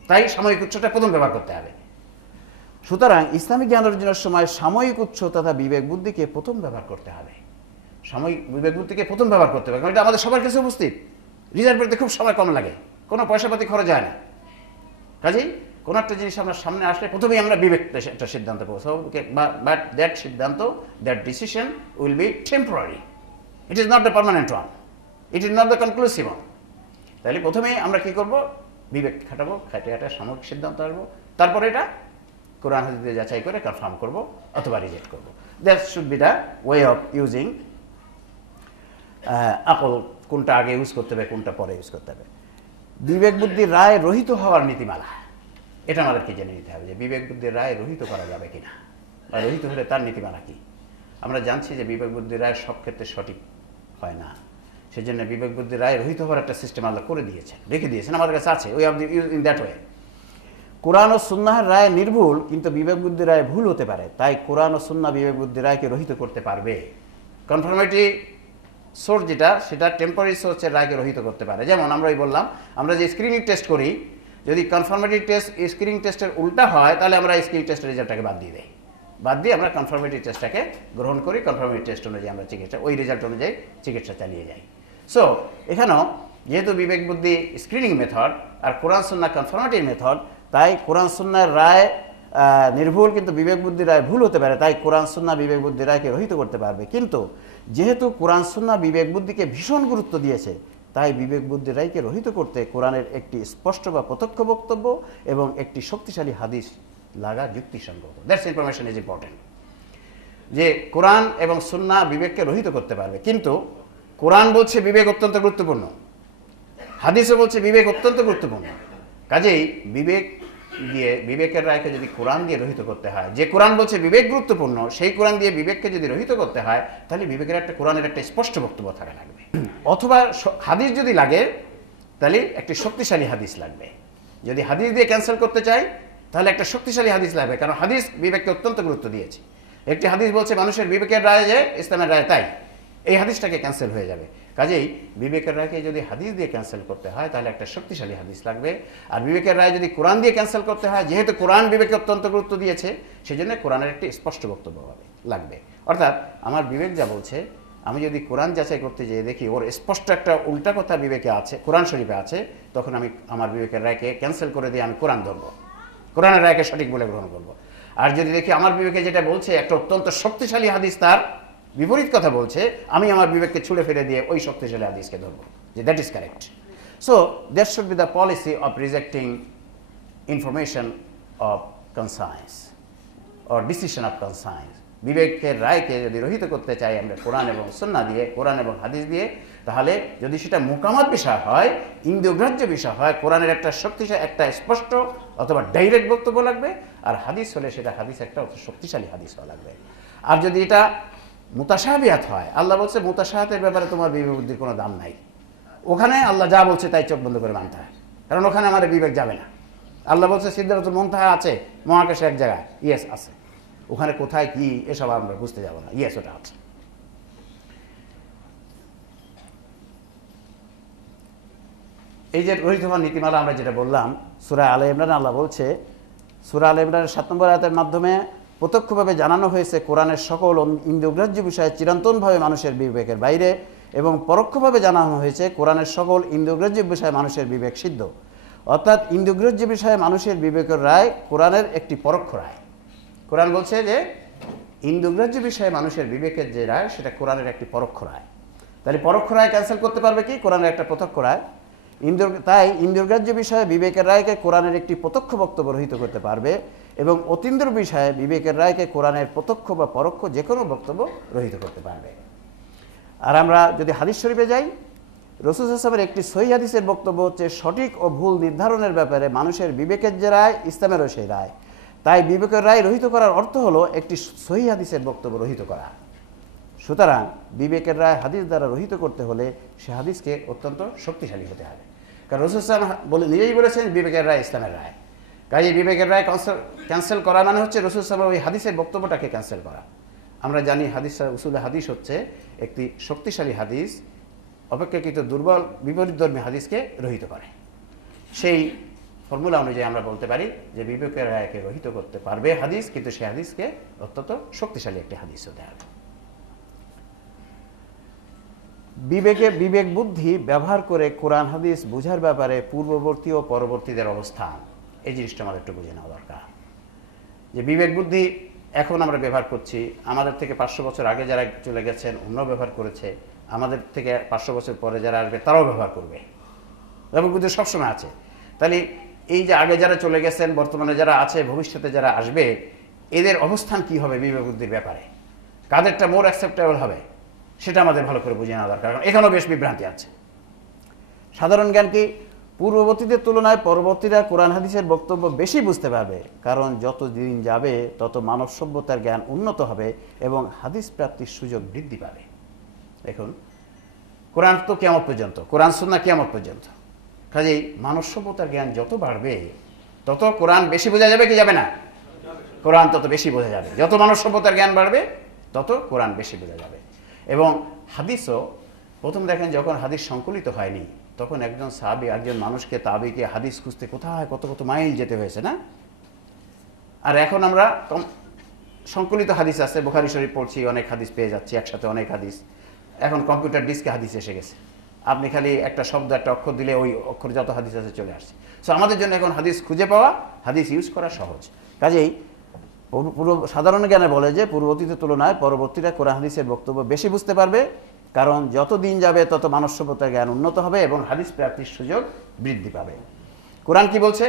তাই সাময়িক উৎসটা প্রথম ব্যবহার করতে হবে। সুতরাং ইসলামিক জ্ঞান অর্জনের সময় সাময়িক উৎস তথা বিবেক বুদ্ধিকে প্রথম ব্যবহার করতে হবে। সাময়িক বিবেক বুদ্ধিকে প্রথম ব্যবহার করতে হবে, কারণ এটা আমাদের সবার কাছে উপস্থিত। রিজাল্ট পেতে খুব সময় কম লাগে, কোনো পয়সাপাতি খরচ হয় না। কাজেই কোনো একটা জিনিস আমার সামনে আসলে প্রথমেই আমরা বিবেক একটা সিদ্ধান্ত পৌঁছাবো, বাট দ্যাট সিদ্ধান্ত, that decision will be temporary, it is not the permanent one, it is not the conclusive one. তাহলে প্রথমেই আমরা কি করব, বিবেক খাটাবো, খাটে একটা সাময়িক সিদ্ধান্ত আসবো, তারপরে এটা কোরআন হাদিসে যাচাই করে কনফার্ম করব অথবা রিজেক্ট করব। That should be the way of using আকল। কোনটা আগে ইউজ করতে হবে, কোনটা পরে ইউজ করতে হবে। বিবেক বুদ্ধির রায় রহিত হওয়ার নীতিমালা, এটা আমাদেরকে জেনে নিতে হবে যে বিবেক বুদ্ধির রায় রহিত করা যাবে কিনা, বা রহিত হলে তার নীতিমালা কি। আমরা জানছি যে বিবেক বুদ্ধির রায় সব ক্ষেত্রে সঠিক হয় না, সেজন্য বিবেক বুদ্ধির রায় রহিত হওয়ার একটা সিস্টেম আল্লাহ করে দিয়েছেন, রেখে দিয়েছেন, আমাদের কাছে আছে। ওই of the use in that way. Quran ও সুন্নাহের রায় নির্ভুল, কিন্তু বিবেক বুদ্ধির রায় ভুল হতে পারে, তাই কোরআন ও সুন্নাহ বিবেক বুদ্ধির রায়কে রহিত করতে পারবে। কনফার্মেটরি সোর্স যেটা, সেটা টেম্পোরারি সোর্সের রায়কে রহিত করতে পারে। যেমন আমরা বললাম, আমরা যে স্ক্রিনিং টেস্ট করি, যদি কনফার্মেটরি টেস্ট স্ক্রিনিং টেস্টের উল্টা হয়, তাহলে আমরা স্ক্রিনিং টেস্টের রেজাল্টটাকে বাদ দিয়ে দিই, বাদ দিয়ে আমরা কনফার্মেটরি টেস্টটাকে গ্রহণ করি। কনফার্মেটরি টেস্ট অনুযায়ী আমরা চিকিৎসা, ওই রেজাল্ট অনুযায়ী চিকিৎসা চালিয়ে যাই। সো এখানেও যেহেতু বিবেক বুদ্ধি স্ক্রিনিং মেথড আর কোরআন সুন্নাহ কনফার্মেটরি মেথড, তাই কোরআন সুন্নাহর রায় নির্ভুল, কিন্তু বিবেক বুদ্ধির রায় ভুল হতে পারে, তাই কোরআন সুন্নাহ বিবেক বুদ্ধির রায়কে রহিত করতে পারবে। কিন্তু যেহেতু কোরআন সুন্নাহ বিবেক বুদ্ধিকে ভীষণ গুরুত্ব দিয়েছে, তাই বিবেক বুদ্ধির রায়কে রহিত করতে কোরআনের একটি স্পষ্ট বা প্রত্যক্ষ বক্তব্য এবং একটি শক্তিশালী হাদিস লাগা যুক্তিসঙ্গত। দ্যাটস ইনফরমেশন ইজ ইম্পর্টেন্ট, যে কোরআন এবং সুন্নাহ বিবেককে রহিত করতে পারবে। কিন্তু কোরআন বলছে বিবেক অত্যন্ত গুরুত্বপূর্ণ, হাদিসও বলছে বিবেক অত্যন্ত গুরুত্বপূর্ণ। কাজেই বিবেক দিয়ে, বিবেকের রায়কে যদি কোরআন দিয়ে রহিত করতে হয়, যে কোরআন বলছে বিবেক গুরুত্বপূর্ণ, সেই কোরআন দিয়ে বিবেককে যদি রহিত করতে হয়, তাহলে বিবেকের একটা কোরআনের একটা স্পষ্ট বক্তব্য থাকা লাগবে। অথবা হাদিস যদি লাগে, তাহলে একটি শক্তিশালী হাদিস লাগবে। যদি হাদিস দিয়ে ক্যান্সেল করতে চাই, তাহলে একটা শক্তিশালী হাদিস লাগবে, কারণ হাদিস বিবেককে অত্যন্ত গুরুত্ব দিয়েছে। একটি হাদিস বলছে মানুষের বিবেকের রায় যে ইসলামের রায়, তাই এই হাদিসটাকে ক্যান্সেল হয়ে যাবে। কাজেই বিবেকের রায়কে যদি হাদিস দিয়ে ক্যান্সেল করতে হয়, তাহলে একটা শক্তিশালী হাদিস লাগবে। আর বিবেকের রায় যদি কোরআন দিয়ে ক্যান্সেল করতে হয়, যেহেতু কোরআন বিবেকে অত্যন্ত গুরুত্ব দিয়েছে, সেজন্য কোরআনের একটি স্পষ্ট বক্তব্য লাগবে। অর্থাৎ আমার বিবেক যা বলছে, আমি যদি কোরআন যাচাই করতে যেয়ে দেখি ওর স্পষ্ট একটা উল্টা কথা বিবেকে আছে, কোরআন শরীফে আছে, তখন আমি আমার বিবেকের রায়কে ক্যান্সেল করে দিয়ে আমি কোরআন ধরবো, কোরআনের রায়কে সঠিক বলে গ্রহণ করবো। আর যদি দেখি আমার বিবেকে যেটা বলছে একটা অত্যন্ত শক্তিশালী হাদিস তার বিপরীত কথা বলছে, আমি আমার বিবেককে ছুঁড়ে ফেলে দিয়ে ওই শক্তিশালী হাদিসকে ধরবো, যে that is correct. So that should be the policy of rejecting information of conscience or decision of conscience. বিবেকের রায়কে যদি রহিত করতে চাই আমরা কোরআন এবং সুন্নাহ দিয়ে, কোরআন এবং হাদিস দিয়ে, তাহলে যদি সেটা মুকামাত বিষয় হয়, ইন্দ্রিয়গ্রাহ্য বিষয় হয়, কোরআনের একটা শক্তিশালী, একটা স্পষ্ট অথবা ডাইরেক্ট বক্তব্য লাগবে। আর হাদিস হলে সেটা হাদিস একটা শক্তিশালী হাদিস হওয়া লাগবে। আর যদি এটা মুতাশাবিহাত হয়, আল্লাহ বলছে মুতাশাহাতের ব্যাপারে তোমার বিবেক বুদ্ধির কোনো দাম নাই। ওখানে আল্লাহ যা বলছে তাই চোখ বন্ধ করে মানতে হয়, কারণ ওখানে আমার বিবেক যাবে না। আল্লাহ বলছে সিদরাতুল মুনতাহা আছে মহাকাশে এক জায়গায়, ইয়েস আছে, ওখানে কোথায় কি এসব আমরা বুঝতে যাব না, ইয়েস ওটা আছে। এই যে রহিত হওয়ার নীতিমালা আমরা যেটা বললাম, সূরা আলে ইমরান আল্লাহ বলছে, সূরা আলে ইমরানের 7 নম্বর আয়াতের মাধ্যমে প্রত্যক্ষভাবে জানানো হয়েছে কোরআনের সকল ইন্দ্রিয়গ্রাহ্য বিষয়ে চিরন্তনভাবে মানুষের বিবেকের বাইরে, এবং পরোক্ষভাবে জানানো হয়েছে কোরআনের সকল ইন্দ্রিয়গ্রাহ্য বিষয়ে মানুষের বিবেক সিদ্ধ। অর্থাৎ ইন্দ্রিয়গ্রাহ্য বিষয়ে মানুষের বিবেকের রায় কোরআনের একটি পরোক্ষ রায়। কোরআন বলছে যে ইন্দ্রিয়গ্রাহ্য বিষয়ে মানুষের বিবেকের যে রায় সেটা কোরআনের একটি পরোক্ষ রায়। তাহলে পরোক্ষ রায় ক্যান্সেল করতে পারবে কি? কোরআনের একটা প্রত্যক্ষ রায়। তাই ইন্দ্রিয়গ্রাহ্য বিষয়ে বিবেকের রায়কে কোরআনের একটি প্রত্যক্ষ বক্তব্য রহিত করতে পারবে, এবং অতীন্দ্রিয় বিষয়ে বিবেকের রায়কে কোরআনের প্রত্যক্ষ বা পরোক্ষ যে কোনো বক্তব্য রহিত করতে পারবে। আর আমরা যদি হাদিস শরীফে যাই, রাসূল সাল্লাল্লাহু আলাইহি ওয়াসাল্লামের একটি সহিহ হাদিসের বক্তব্য হচ্ছে সঠিক ও ভুল নির্ধারণের ব্যাপারে মানুষের বিবেকের যে রায়, ইসলামেরও সেই রায়। তাই বিবেকের রায় রহিত করার অর্থ হলো একটি সহিহ হাদিসের বক্তব্য রহিত করা। সুতরাং বিবেকের রায় হাদিস দ্বারা রহিত করতে হলে সে হাদিসকে অত্যন্ত শক্তিশালী হতে হবে, কারণ রাসূল সাল্লাল্লাহু আলাইহি ওয়াসাল্লাম নিজেই বলেছেন বিবেকের রায় ইসলামের রায়। কাজে বিবেকের রায় ক্যান্সেল করা মানে হচ্ছে রাসূল সাল্লাল্লাহু আলাইহি ওয়াসাল্লাম ওই হাদিসের বক্তব্যটাকে ক্যান্সেল করা। আমরা জানি হাদিস উসুলে হাদিস হচ্ছে একটি শক্তিশালী হাদিস অপেক্ষাকৃত দুর্বল বিপরীতধর্মী হাদিসকে রহিত করে। সেই ফর্মুলা অনুযায়ী আমরা বলতে পারি যে বিবেকের রায়কে রহিত করতে পারবে হাদিস, কিন্তু সেই হাদিসকে অত্যন্ত শক্তিশালী একটি হাদিস হতে হবে। বিবেক বুদ্ধি ব্যবহার করে কোরআন হাদিস বুঝার ব্যাপারে পূর্ববর্তী ও পরবর্তীদের অবস্থান, এই জিনিসটা আমাদের একটু বুঝে নেওয়া দরকার। যে বিবেক বুদ্ধি এখন আমরা ব্যবহার করছি, আমাদের থেকে 500 বছর আগে যারা চলে গেছেন অন্য ব্যবহার করেছে, আমাদের থেকে 500 বছর পরে যারা আসবে তারাও ব্যবহার করবে, বিবেক বুদ্ধি সবসময় আছে। তাহলে এই যে আগে যারা চলে গেছেন, বর্তমানে যারা আছে, ভবিষ্যতে যারা আসবে, এদের অবস্থান কি হবে বিবেক বুদ্ধির ব্যাপারে, কাদেরটা মোর অ্যাকসেপ্টেবল হবে সেটা আমাদের ভালো করে বুঝে নেওয়া দরকার, কারণ এখানেও বেশ বিভ্রান্তি আছে। সাধারণ জ্ঞান কি? পূর্ববর্তীদের তুলনায় পরবর্তীরা কোরআন হাদিসের বক্তব্য বেশি বুঝতে পারবে, কারণ যত দিন যাবে তত মানব সভ্যতার জ্ঞান উন্নত হবে এবং হাদিস প্রাপ্তির সুযোগ বৃদ্ধি পাবে। দেখুন, কোরআন তো কিয়ামত পর্যন্ত, কোরআন সুন্নাহ কিয়ামত পর্যন্ত। কাজেই মানব সভ্যতার জ্ঞান যত বাড়বে তত কোরআন বেশি বোঝা যাবে কি যাবে না? কোরআন তত বেশি বোঝা যাবে। যত মানব সভ্যতার জ্ঞান বাড়বে তত কোরআন বেশি বোঝা যাবে। এবং হাদিসও প্রথম দেখেন যখন হাদিস সংকলিত হয়নি তখন একজন সাহাবী একজন মানুষকে তাবিকে হাদিস খুঁজতে কোথায় কত কত মাইল যেতে হয়েছে না? আর এখন আমরা সংকলিত হাদিস আছে, বুখারী শরীফ পড়ছি, অনেক হাদিস পেয়ে যাচ্ছি একসাথে, অনেক হাদিস। এখন কম্পিউটার ডিস্কে হাদিস এসে গেছে, আপনি খালি একটা শব্দ একটা অক্ষর দিলে ওই অক্ষর যত হাদিস আছে চলে আসছে। সো আমাদের জন্য এখন হাদিস খুঁজে পাওয়া, হাদিস ইউজ করা সহজ। কাজেই সাধারণ জ্ঞানে বলে যে পূর্ববর্তীদের তুলনায় পরবর্তীরা কোরআন হাদিসের বক্তব্য বেশি বুঝতে পারবে, কারণ যত দিন যাবে তত মানব সভ্যতার জ্ঞান উন্নত হবে এবং হাদিস প্রাপ্তির সুযোগ বৃদ্ধি পাবে। কোরআন কি বলছে?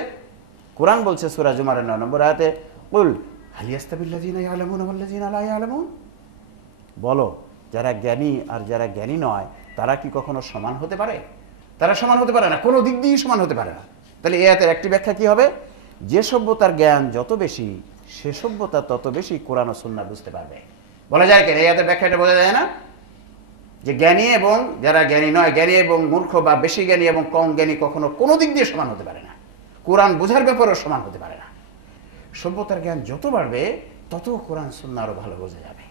কোরআন বলছে সূরা জুমারের 9 নম্বর আয়াতে, কুল হাল ইয়াস্তাবিল্লাযিনা ইয়ালামুনা ওয়াল্লাযিনা লা ইয়ালামুন, বলো যারা জ্ঞানী আর যারা জ্ঞানী নয় তারা কি কখনো সমান হতে পারে? তারা সমান হতে পারে না, কোনো দিক দিয়েই সমান হতে পারে না। তাহলে এই আয়াতের একটি ব্যাখ্যা কি হবে? যে সভ্যতার জ্ঞান যত বেশি সে সভ্যতা তত বেশি কোরআন ও সুন্নাহ বুঝতে পারবে। বলা যায় কেন? এই আয়াতের ব্যাখ্যাটা বোঝা যায় না যে জ্ঞানী এবং যারা জ্ঞানী নয়, জ্ঞানী এবং মূর্খ বা বেশি জ্ঞানী এবং কম জ্ঞানী কখনো কোনো দিক দিয়ে সমান হতে পারে না, কোরআন বোঝার ব্যাপারেও সমান হতে পারে না। সভ্যতার জ্ঞান যত বাড়বে তত কোরআন সুন্নাহ আরও ভালো বোঝা যাবে।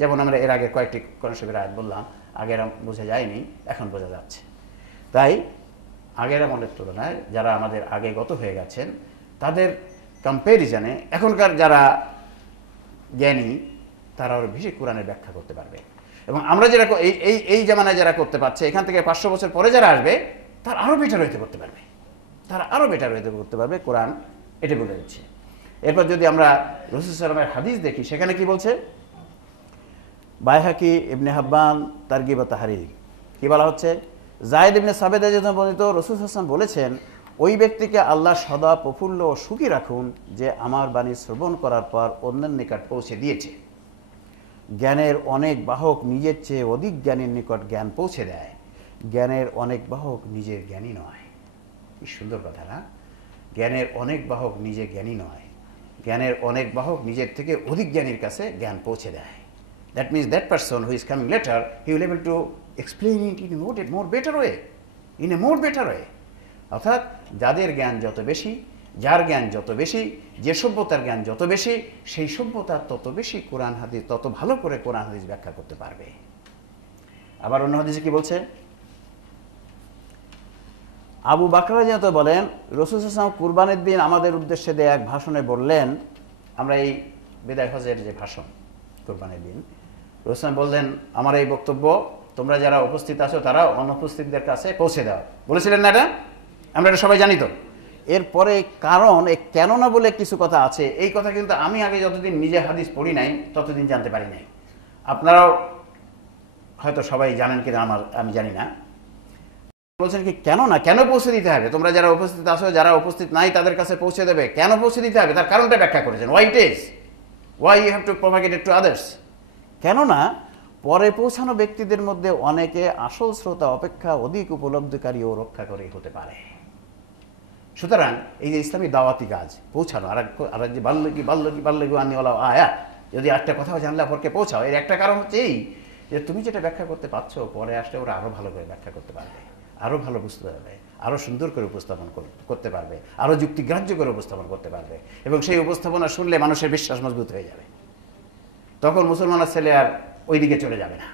যেমন আমরা এর আগে কয়েকটি কোরআন শরীফের আয়াত বললাম, আগেরা বোঝা যায়নি, এখন বোঝা যাচ্ছে। তাই আগের আমলের তুলনায় যারা আমাদের আগে গত হয়ে গেছেন তাদের কম্প্যারিজনে এখনকার যারা জ্ঞানী তারা আরও বেশি কোরআনের ব্যাখ্যা করতে পারবে। এবং আমরা যেটা এই জামানায় যারা করতে পারছে, এখান থেকে 500 বছর পরে যারা আসবে তারা আরও বেটার হইতে করতে পারবে, তারা আরও বেটার হইতে করতে পারবে, কোরআন এটা বলে দিচ্ছে। এরপর যদি আমরা রাসূল সাল্লাল্লাহু আলাইহি ওয়াসাল্লামের হাদিস দেখি, সেখানে কি বলছে? বাইহাকি, ইবনে হাব্বান, তারগিব ও তাহরির কি বলা হচ্ছে? যায়েদ ইবনে সাবেদ রাদিয়াল্লাহু আনহু বর্ণিত, রাসূল সাল্লাল্লাহু আলাইহি ওয়াসাল্লাম বলেছেন, ওই ব্যক্তিকে আল্লাহ সদা প্রফুল্ল ও সুখী রাখুন যে আমার বাণী শ্রবণ করার পর অন্যের নিকট পৌঁছে দিয়েছে। জ্ঞানের অনেক বাহক নিজের চেয়ে অধিক জ্ঞানীর নিকট জ্ঞান পৌঁছে দেয়, জ্ঞানের অনেক বাহক নিজের জ্ঞানী নয়। কি সুন্দর কথা না? জ্ঞানের অনেক বাহক নিজে জ্ঞানী নয়, জ্ঞানের অনেক বাহক নিজের থেকে অধিক জ্ঞানীর কাছে জ্ঞান পৌঁছে দেয়। That means that person who is coming later, he will be able to explain it in a more better way. In a more better way. অর্থাৎ যাদের জ্ঞান যত বেশি, যার জ্ঞান যত বেশি, যে সভ্যতার জ্ঞান যত বেশি, সেই সভ্যতার তত বেশি কোরআন হাদিস, তত ভালো করে কোরআন হাদিস ব্যাখ্যা করতে পারবে। আবার অন্য হাদিসে কি বলছে? আবু বকর রাদিয়াল্লাহু বলেন, রাসূল সাল্লাল্লাহু আলাইহি ওয়াসাল্লাম কুরবানির দিন আমাদের উদ্দেশ্যে দেয়া এক ভাষণে বললেন, আমরা এই বিদায় হজের যে ভাষণ কুরবানির দিন, রাসূল বললেন, আমার এই বক্তব্য তোমরা যারা উপস্থিত আছো তারা অনুপস্থিতদের কাছে পৌঁছে দাও। বলেছিলেন না এটা? আমরা এটা সবাই জানি তো। এরপরে কারণ এই কেননা বলে কিছু কথা আছে, এই কথা কিন্তু আমি আগে যতদিন নিজে হাদিস পড়ি নাই ততদিন জানতে পারি নাই। আপনারাও হয়তো সবাই জানেন কিনা আমি জানি না। বলছেন কি কেন না, কেন পৌঁছে দিতে হবে? তোমরা যারা উপস্থিত আছো, যারা উপস্থিত নাই তাদের কাছে পৌঁছে দেবে। কেন পৌঁছে দিতে হবে তার কারণটা ব্যাখ্যা করেছেন। Why it is, why you have to propagate it to others. কেননা পরে পৌঁছানো ব্যক্তিদের মধ্যে অনেকে আসল শ্রোতা অপেক্ষা অধিক উপলব্ধিকারী ও রক্ষাকারী হতে পারে। সুতরাং এই যে ইসলামী দাওয়াতি কাজ পৌঁছানো, আর যে বাল্যগি আনিওয়ালা আয়া, যদি একটা কথাও জানলে অপরকে পৌঁছাও, এর একটা কারণ হচ্ছে এই যে তুমি যেটা ব্যাখ্যা করতে পারছো পরে আসলে ওরা আরো ভালো করে ব্যাখ্যা করতে পারবে, আরো ভালো বুঝতে পারবে, আরো সুন্দর করে উপস্থাপন করতে পারবে, আরো যুক্তিগ্রাহ্য করে উপস্থাপন করতে পারবে, এবং সেই উপস্থাপনা শুনলে মানুষের বিশ্বাস মজবুত হয়ে যাবে। তখন মুসলমানের ছেলে আর ওই দিকে চলে যাবে না,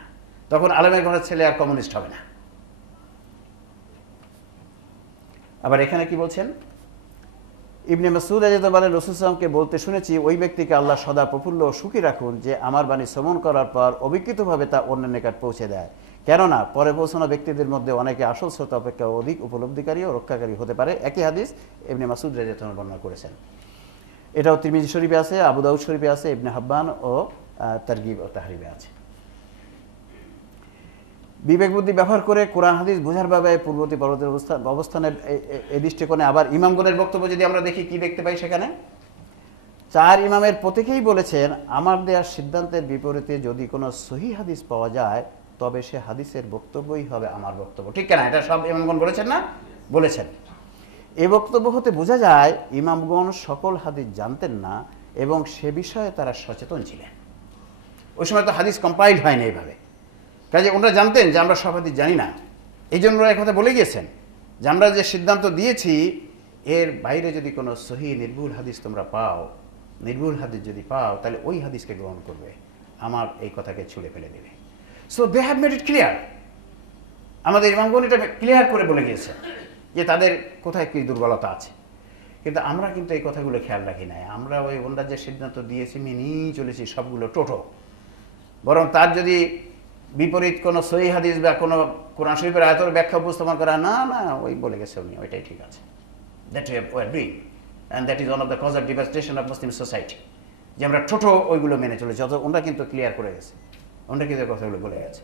তখন আলেমের ঘরের ছেলে আর কমিউনিস্ট হবে না। আবার এখানে কি বলছেন? ইবনে মাসউদ রাদিয়াল্লাহু আনহু রাসূল সাল্লাল্লাহু আলাইহি ওয়াসাল্লামকে বলতে শুনেছি, ওই ব্যক্তিকে আল্লাহ সদা প্রফুল্ল ও সুখী রাখুন যে আমার বাণী শ্রবণ করার পর অবিকৃতভাবে তা অন্যের নিকট পৌঁছে দেয়। কেননা পরে পৌঁছানো ব্যক্তিদের মধ্যে অনেকে আসল শ্রোতা অপেক্ষা অধিক উপলব্ধিকারী ও রক্ষাকারী হতে পারে। একই হাদিস ইবনে মাসউদ রাদিয়াল্লাহু আনহু বর্ণনা করেছেন। এটাও তিরমিজি শরীফে আছে, আবু দাউদ শরীফে আছে, ইবনে হাব্বান ও তারগিব ও তাহরিবে আছে। বিবেক বুদ্ধি ব্যবহার করে কোরআন হাদিস বোঝার ভাবে পূর্ববর্তী পরবর্তী অবস্থানের এই দৃষ্টিকোণে আবার ইমামগণের বক্তব্য যদি আমরা দেখি, কি দেখতে পাই সেখানে? চার ইমামের প্রত্যেকেই বলেছেন, আমার দেওয়ার সিদ্ধান্তের বিপরীতে যদি কোনো সহিহ হাদিস পাওয়া যায় তবে সে হাদিসের বক্তব্যই হবে আমার বক্তব্য। ঠিক না? এটা সব ইমামগণ বলেছেন না? বলেছেন। এই বক্তব্য হতে বোঝা যায় ইমামগণ সকল হাদিস জানতেন না এবং সে বিষয়ে তারা সচেতন ছিলেন। ওই সময় তো হাদিস কম্পাইল হয়নি এইভাবে, কাজে ওনারা জানতেন যে আমরা সব হাদিস জানি না। এই জন্য ওরা কথা বলে গিয়েছেন যে আমরা যে সিদ্ধান্ত দিয়েছি এর বাইরে যদি কোনো সহি নির্ভুল হাদিস তোমরা পাও, নির্ভুল হাদিস যদি পাও তাহলে ওই হাদিসকে গ্রহণ করবে, আমার এই কথাকে ছুঁড়ে ফেলে দেবে। So they have made it clear. আমাদের ইমামগণ এটা ক্লিয়ার করে বলে গিয়েছে যে তাদের কোথায় কী দুর্বলতা আছে। কিন্তু আমরা কিন্তু এই কথাগুলো খেয়াল রাখি নাই। আমরা ওই ওনারা যে সিদ্ধান্ত দিয়েছি মেনেই চলেছি সবগুলো টোটো। বরং তার যদি বিপরীত কোনো সহিহ হাদিস বা কোনো কোরআন শরীফের আয়াতের ব্যাখ্যা উপস্থাপন করা, না না ওই বলে গেছে উনি, ওইটাই ঠিক আছে, that we are doing, and that is one of the cause of devastation of Muslim society, যে আমরা ছোটো ওইগুলো মেনে চলেছি। অত ওনারা কিন্তু ক্লিয়ার করে গেছে, ওনারা কিন্তু কথাগুলো বলে গেছে।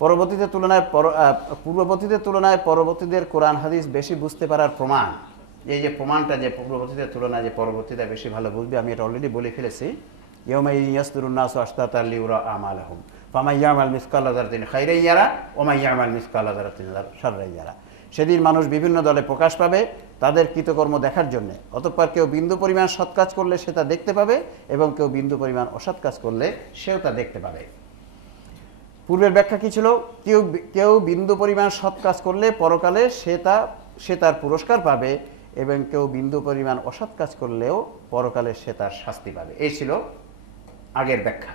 পূর্ববর্তীদের তুলনায় পরবর্তীদের কোরআন হাদিস বেশি বুঝতে পারার প্রমাণ, এই যে প্রমাণটা যে পূর্ববর্তীদের তুলনায় যে পরবর্তীরা বেশি ভালো বুঝবে, আমি এটা অলরেডি বলে ফেলেছি। ইয়াউমাইযিন ইয়াসদুরুন নাসু আশতাতান লিউরা আমালাহুম ফামান ইয়ামাল মিসকালা যারাতিন খাইরান ইয়ারা ওয়া মান ইয়ামাল মিসকালা যারাতিন শাররান ইয়ারা। সেদিন মানুষ বিভিন্ন দলে প্রকাশ পাবে তাদের কৃতকর্ম দেখার জন্য। অতঃপর কেউ বিন্দু পরিমাণ সৎ কাজ করলে সে তা দেখতে পাবে এবং কেউ বিন্দু পরিমাণ অসৎ কাজ করলে সেও তা দেখতে পাবে। পূর্বের ব্যাখ্যা কি ছিল? কেউ বিন্দু পরিমাণ সৎ কাজ করলে পরকালে সে তার পুরস্কার পাবে এবং কেউ বিন্দু পরিমাণ অসৎ কাজ করলেও পরকালে সে তার শাস্তি পাবে। এই ছিল আগের ব্যাখ্যা।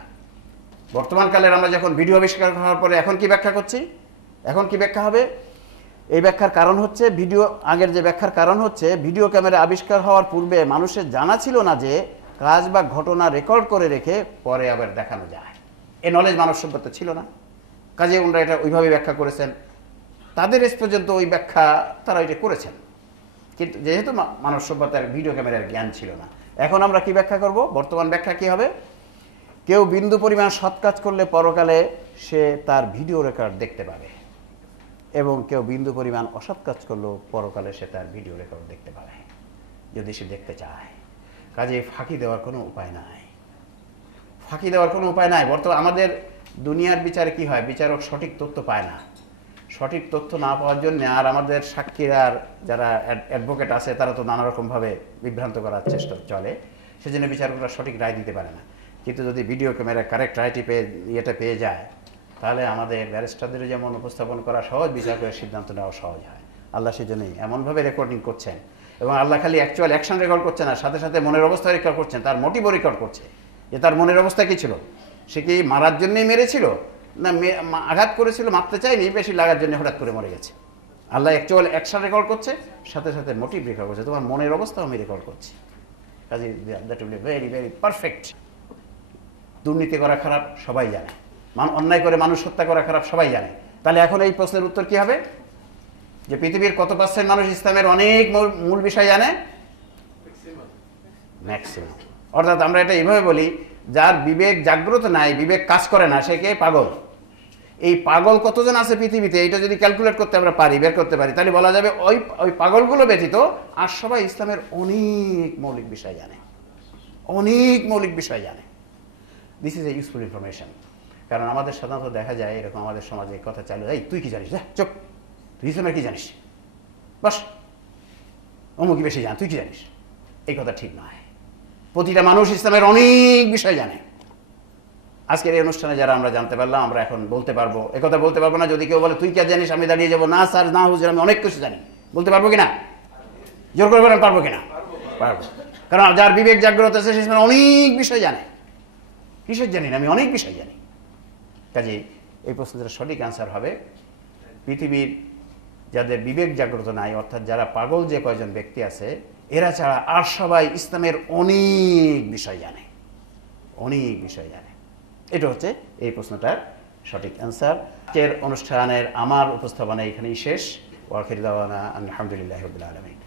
বর্তমান কালের আমরা যখন ভিডিও আবিষ্কার হওয়ার পরে এখন কি ব্যাখ্যা করছি, এখন কি ব্যাখ্যা হবে? এই ব্যাখ্যার কারণ হচ্ছে আগের যে ব্যাখ্যার কারণ হচ্ছে ভিডিও ক্যামেরা আবিষ্কার হওয়ার পূর্বে মানুষের জানা ছিল না যে কাজ বা ঘটনা রেকর্ড করে রেখে পরে আবার দেখানো যায়। এই নলেজ মানব সভ্যতা ছিল না, কাজে ওনারা এটা ওইভাবে ব্যাখ্যা করেছেন। তাদের এস পর্যন্ত ওই ব্যাখ্যা তারা ওইটা করেছেন, কিন্তু যেহেতু মানব সভ্যতার ভিডিও ক্যামেরার জ্ঞান ছিল না। এখন আমরা কি ব্যাখ্যা করব? বর্তমান ব্যাখ্যা কি হবে? কেউ বিন্দু পরিমাণ সৎ কাজ করলে পরকালে সে তার ভিডিও রেকর্ড দেখতে পাবে এবং কেউ বিন্দু পরিমাণ অসৎ কাজ করলেও পরকালে সে তার ভিডিও রেকর্ড দেখতে পাবে, যদি সে দেখতে চায়। কাজে ফাঁকি দেওয়ার কোনো উপায় নাই, ফাঁকি দেওয়ার কোনো উপায় নাই। বর্তমানে আমাদের দুনিয়ার বিচারে কি হয়, বিচারক সঠিক তথ্য পায় না। সঠিক তথ্য না পাওয়ার জন্য আর আমাদের সাক্ষীরা আর যারা অ্যাডভোকেট আছে তারা তো নানা রকমভাবে বিভ্রান্ত করার চেষ্টা চলে, সেজন্য বিচারকরা সঠিক রায় দিতে পারে না। কিন্তু যদি ভিডিও ক্যামেরা কারেক্ট রায়টি পেয়ে যায়, তাহলে আমাদের ব্যারিস্টারদের যেমন উপস্থাপন করা সহজ, বিচারকের সিদ্ধান্ত নেওয়া সহজ হয়। আল্লাহ সেজন্যই এমনভাবে রেকর্ডিং করছেন, এবং আল্লাহ খালি অ্যাকচুয়াল অ্যাকশন রেকর্ড করছে না, সাথে সাথে মনের অবস্থা রেকর্ড করছেন, তার মোটিভও রেকর্ড করছে যে তার মনের অবস্থা কী ছিল। সে কি মারার জন্যই মেরেছিল, না আঘাত করেছিল, মারতে চায়নি, বেশি লাগার জন্য হঠাৎ করে মরে গেছে। আল্লাহ অ্যাকচুয়াল অ্যাকশন রেকর্ড করছে, সাথে সাথে মোটিভ রেকর্ড করছে, তোমার মনের অবস্থাও আমি রেকর্ড করছি। কাজে that will be very very perfect. দুর্নীতি করা খারাপ সবাই জানে, অন্যায় করে মানুষ হত্যা করা খারাপ সবাই জানে। তাহলে এখন এই প্রশ্নের উত্তর কি হবে? যে পৃথিবীর কত % মানুষ ইসলামের অনেক মূল বিষয় জানে? ম্যাক্সিমাম। অর্থাৎ আমরা এটা এইভাবে বলি, যার বিবেক জাগ্রত নাই, বিবেক কাজ করে না, সে কে? পাগল। এই পাগল কতজন আছে পৃথিবীতে, এটা যদি ক্যালকুলেট করতে আমরা পারি, বের করতে পারি, তাহলে বলা যাবে ওই পাগলগুলো ব্যতীত আর সবাই ইসলামের অনেক মৌলিক বিষয় জানে, অনেক মৌলিক বিষয় জানে। This is a useful information. কারণ আমাদের সাধারণত দেখা যায় এরকম, আমাদের সমাজে কথা চালু, এই তুই কি জানিস, চুপ, তুই ইসলামের কি জানিস, বাস অমুকি বেশি জান, তুই কি জানিস। এই কথা ঠিক নয়। প্রতিটা মানুষ ইসলামের অনেক বিষয় জানে। আজকের এই অনুষ্ঠানে যারা আমরা জানতে পারলাম, আমরা এখন বলতে পারবো, একথা বলতে পারবো না যদি কেউ বলে তুই কে জানিস, আমি দাঁড়িয়ে যাবো, না স্যার, না হুজুর, আমি অনেক কিছু জানি। বলতে পারবো কিনা? জোর করে বলেন, পারবো কিনা? পারবো। কারণ যার বিবেক জাগ্রত আছে সে অনেক বিষয় জানে। কিসের জানি না, আমি অনেক বিষয় জানি। কাজে এই প্রশ্নের সঠিক অ্যান্সার হবে, পৃথিবীর যাদের বিবেক জাগ্রত নাই, অর্থাৎ যারা পাগল যে কয়জন ব্যক্তি আছে, এরা ছাড়া আর সবাই ইসলামের অনেক বিষয় জানে, অনেক বিষয় জানে। এটা হচ্ছে এই প্রশ্নটার সঠিক অ্যান্সার। অনুষ্ঠানের আমার উপস্থাপনা এখানেই শেষ। ওয়া আখিরু দাওয়ানা আলহামদুলিল্লাহি রাব্বিল আলামিন।